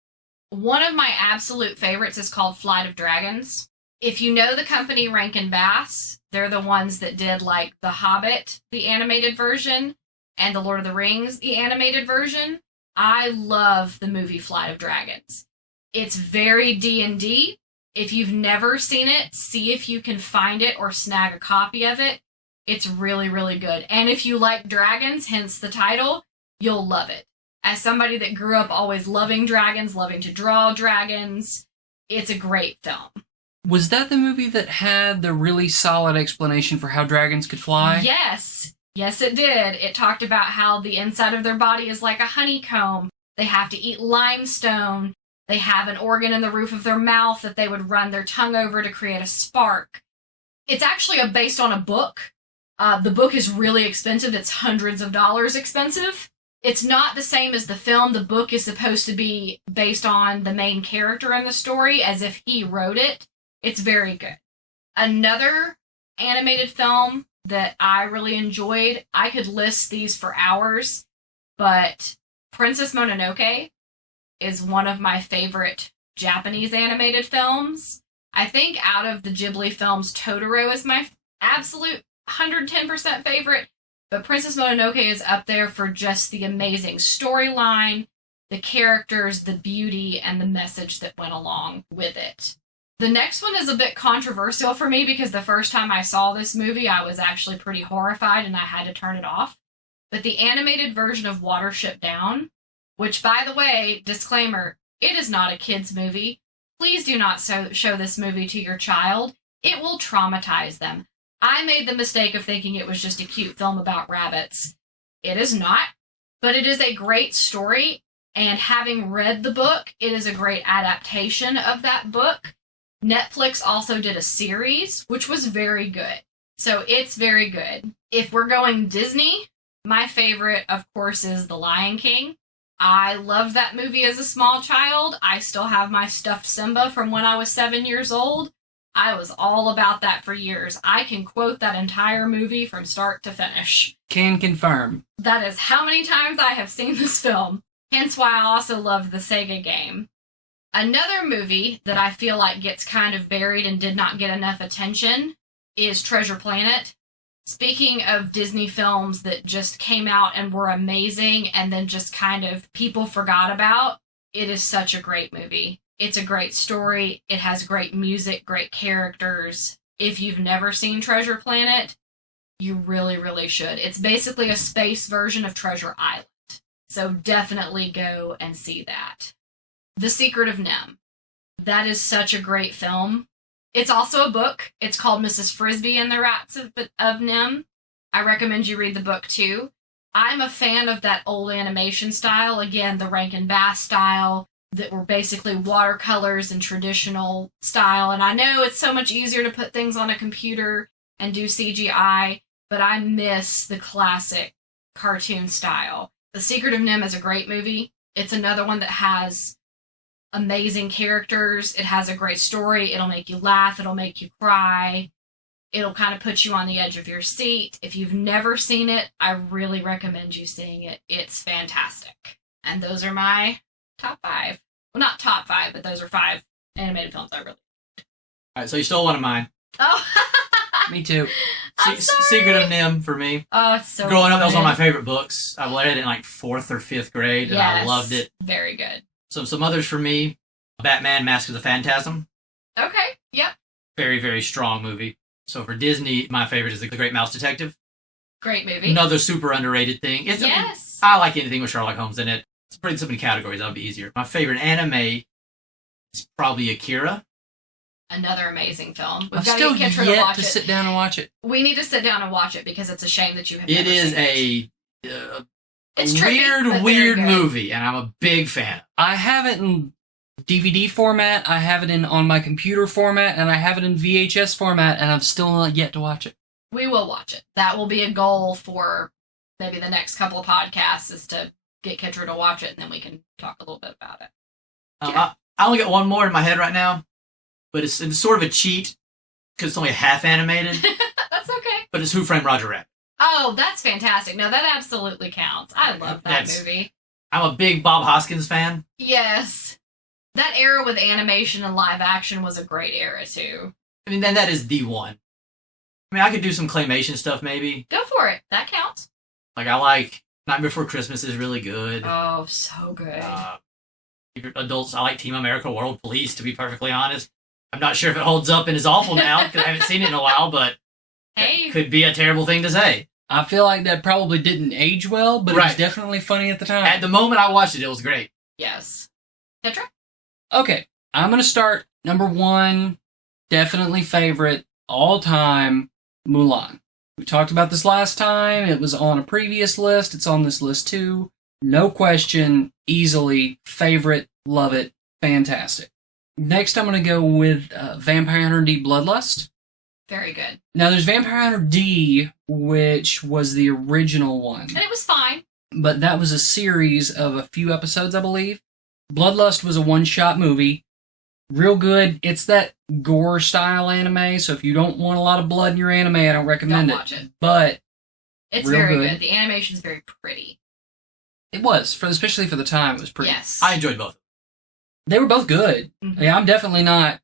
of my absolute favorites is called Flight of Dragons. If you know the company Rankin Bass, they're the ones that did like The Hobbit, the animated version, and The Lord of the Rings, the animated version. I love the movie Flight of Dragons. It's very D&D. If you've never seen it, see if you can find it or snag a copy of it. It's really, really good. And if you like dragons, hence the title, you'll love it. As somebody that grew up always loving dragons, loving to draw dragons, it's a great film. Was that the movie that had the really solid explanation for how dragons could fly? Yes. Yes, it did. It talked about how the inside of their body is like a honeycomb. They have to eat limestone. They have an organ in the roof of their mouth that they would run their tongue over to create a spark. It's actually based on a book. The book is really expensive. It's hundreds of dollars expensive. It's not the same as the film. The book is supposed to be based on the main character in the story, as if he wrote it. It's very good. Another animated film that I really enjoyed, I could list these for hours, but Princess Mononoke is one of my favorite Japanese animated films. I think out of the Ghibli films, Totoro is my absolute 110% favorite, but Princess Mononoke is up there for just the amazing storyline, the characters, the beauty, and the message that went along with it. The next one is a bit controversial for me because the first time I saw this movie, I was actually pretty horrified and I had to turn it off. But the animated version of Watership Down, which, by the way, disclaimer, it is not a kid's movie. Please do not show this movie to your child. It will traumatize them. I made the mistake of thinking it was just a cute film about rabbits. It is not, but it is a great story, and having read the book, it is a great adaptation of that book. Netflix also did a series, which was very good. So it's very good. If we're going Disney, my favorite, of course, is The Lion King. I loved that movie as a small child. I still have my stuffed Simba from when I was 7 years old. I was all about that for years. I can quote that entire movie from start to finish. Can confirm. That is how many times I have seen this film. Hence why I also love the Sega game. Another movie that I feel like gets kind of buried and did not get enough attention is Treasure Planet. Speaking of Disney films that just came out and were amazing and then just kind of people forgot about, it is such a great movie. It's a great story. It has great music, great characters. If you've never seen Treasure Planet, you really, really should. It's basically a space version of Treasure Island. So definitely go and see that. The Secret of NIMH. That is such a great film. It's also a book. It's called Mrs. Frisbee and the Rats of NIMH. I recommend you read the book too. I'm a fan of that old animation style. Again, the Rankin Bass style that were basically watercolors and traditional style. And I know it's so much easier to put things on a computer and do CGI, but I miss the classic cartoon style. The Secret of NIMH is a great movie. It's another one that has amazing characters. It has a great story. It'll make you laugh. It'll make you cry. It'll kind of put you on the edge of your seat. If you've never seen it, I really recommend you seeing it. It's fantastic. And those are my top 5. Well, not top 5, but those are 5 animated films I really liked. All right, so you stole one of mine. Oh, Me too. I'm sorry. Secret of NIMH for me. Oh, it's so Growing up, that was one of my good. favorite books. I read it in like 4th or 5th grade, and I loved it. Very good. So some others for me, Batman: Mask of the Phantasm. Okay, yep. Very, very strong movie. So for Disney, my favorite is The Great Mouse Detective. Great movie. Another super underrated thing. Yes. I like anything with Sherlock Holmes in it. It's pretty so many categories. That'll be easier. My favorite anime is probably Akira. Another amazing film. We've I've got still to get Kitra to yet watch to it. sit down and watch it. We need to sit down and watch it because it's a shame that you have It never is seen it. a It's trippy, but very weird good. movie, and I'm a big fan. I have it in DVD format, I have it in on my computer format, and I have it in VHS format, and I've still not yet to watch it. We will watch it. That will be a goal for maybe the next couple of podcasts is to get Kitra to watch it, and then we can talk a little bit about it. Yeah. I only got one more in my head right now, but it's sort of a cheat because it's only half animated. That's okay. But it's Who Framed Roger Rabbit. Oh, that's fantastic. No, that absolutely counts. I love that movie. I'm a big Bob Hoskins fan. Yes. That era with animation and live action was a great era, too. I mean, then that is the one. I mean, I could do some claymation stuff, maybe. Go for it. That counts. Like, I like Night Before Christmas is really good. Oh, so good. If you're adults, I like Team America World Police, to be perfectly honest. I'm not sure if it holds up and is awful now, because I haven't seen it in a while, but Hey. it could be a terrible thing to say. I feel like that probably didn't age well, but it was Right. definitely funny at the time. At the moment I watched it, it was great. Yes. Kitra? Okay, I'm going to start number 1, definitely favorite, all time, Mulan. We talked about this last time. It was on a previous list. It's on this list too. No question, easily favorite, love it, fantastic. Next, I'm going to go with Vampire Hunter D Bloodlust. Very good. Now, there's Vampire Hunter D, which was the original one. And it was fine. But that was a series of a few episodes, I believe. Bloodlust was a one-shot movie. Real good. It's that gore-style anime, so if you don't want a lot of blood in your anime, I don't recommend Don't watch it. But It's real very good. good. The animation's very pretty. it was, especially for the time, it was pretty. Yes. I enjoyed both. They were both good. Mhm. Yeah, I'm definitely not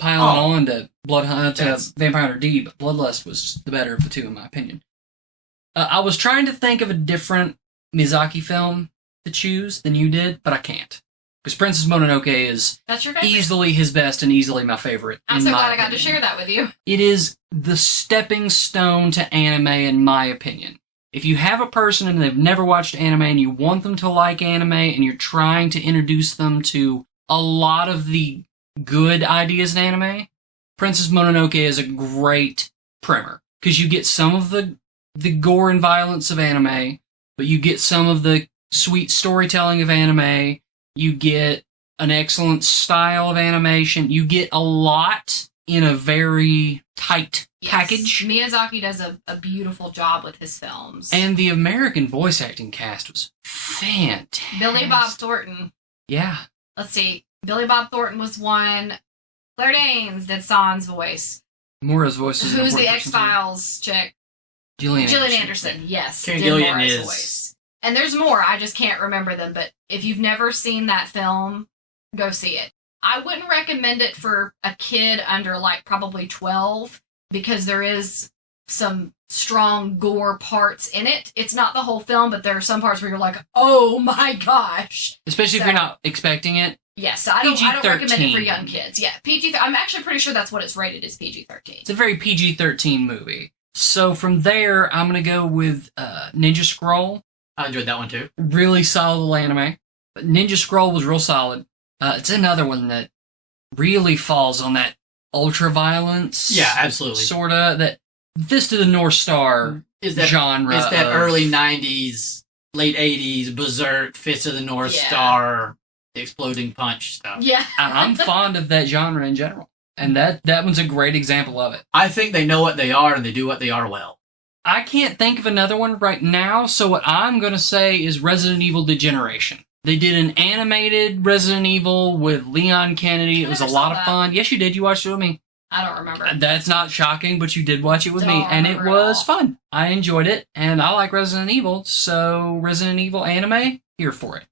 piling on to That's- Vampire Hunter D, but Bloodlust was the better of the two, in my opinion. I was trying to think of a different Miyazaki film to choose than you did, but I can't. Because Princess Mononoke is That's your favorite? easily his best and easily my favorite. I'm so glad I got to share that with you. It is the stepping stone to anime, in my opinion. If you have a person and they've never watched anime and you want them to like anime and you're trying to introduce them to a lot of the good ideas in anime, Princess Mononoke is a great primer. Because you get some of the gore and violence of anime, but you get some of the sweet storytelling of anime. You get an excellent style of animation. You get a lot in a very tight Yes. package. Miyazaki does a beautiful job with his films. And the American voice acting cast was fantastic. Billy Bob Thornton. Yeah. Let's see. Billy Bob Thornton was one. Claire Danes did San's voice. Mora's voice is an Who's the important person, too. X-Files chick? Gillian Anderson. Yes. Karen did Gillian Mora's is- voice. And there's more. I just can't remember them. But if you've never seen that film, go see it. I wouldn't recommend it for a kid under like probably 12 because there is some strong gore parts in it. It's not the whole film, but there are some parts where you're like, oh my gosh. Especially if So- you're not expecting it. Yes, so I don't recommend it for PG-13. young kids. Yeah, PG. I'm actually pretty sure that's what it's rated is PG-13. It's a very PG-13 movie. So from there, I'm going to go with Ninja Scroll. I enjoyed that one too. Really solid little anime. But Ninja Scroll was real solid. It's another one that really falls on that ultra-violence. Yeah, absolutely. Sorta. That Fist of the North Star is that genre. It's that of- early 90s, late 80s, Berserk, Fist of the North Yeah. Star, exploding punch stuff. Yeah. I'm fond of that genre in general. And that one's a great example of it. I think they know what they are and they do what they are well. I can't think of another one right now, so what I'm going to say is Resident Evil Degeneration. They did an animated Resident Evil with Leon Kennedy. It was a never lot saw of that. fun. Yes, you did. You watched it with me. I don't remember. That's not shocking, but you did watch it with me, Don't and it remember at was all. fun. I enjoyed it, and I like Resident Evil, so Resident Evil anime, here for it.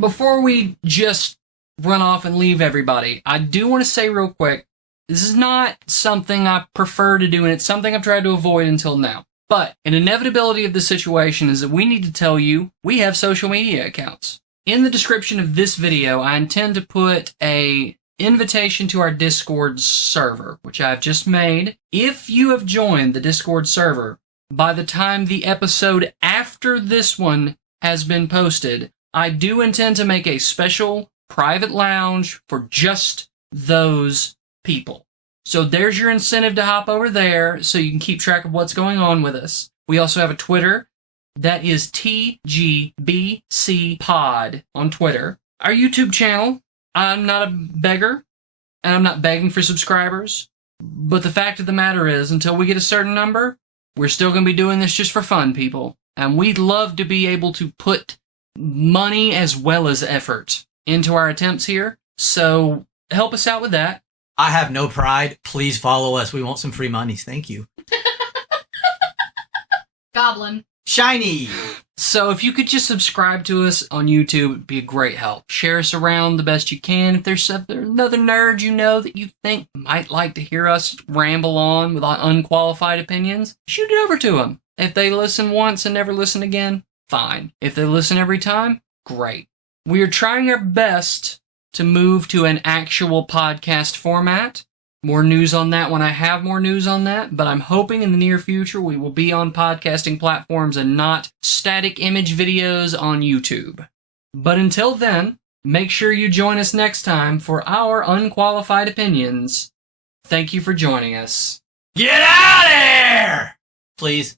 Before we just run off and leave everybody, I do want to say real quick, this is not something I prefer to do, and it's something I've tried to avoid until now. But an inevitability of the situation is that we need to tell you we have social media accounts. In the description of this video, I intend to put a invitation to our Discord server, which I've just made. If you have joined the Discord server by the time the episode after this one has been posted, I do intend to make a special private lounge for just those people. So there's your incentive to hop over there so you can keep track of what's going on with us. We also have a Twitter. That is TGBCpod on Twitter. Our YouTube channel, I'm not a beggar, and I'm not begging for subscribers. But the fact of the matter is, until we get a certain number, we're still going to be doing this just for fun, people. And we'd love to be able to put money as well as effort into our attempts here. So help us out with that. I have no pride. Please follow us. We want some free monies. Thank you. Goblin. Shiny! So if you could just subscribe to us on YouTube, it'd be a great help. Share us around the best you can. If there's another nerd you know that you think might like to hear us ramble on with unqualified opinions, shoot it over to them. If they listen once and never listen again, fine. If they listen every time, great. We are trying our best to move to an actual podcast format. More news on that when I have more news on that, but I'm hoping in the near future we will be on podcasting platforms and not static image videos on YouTube. But until then, make sure you join us next time for our unqualified opinions. Thank you for joining us. Get out of here! Please.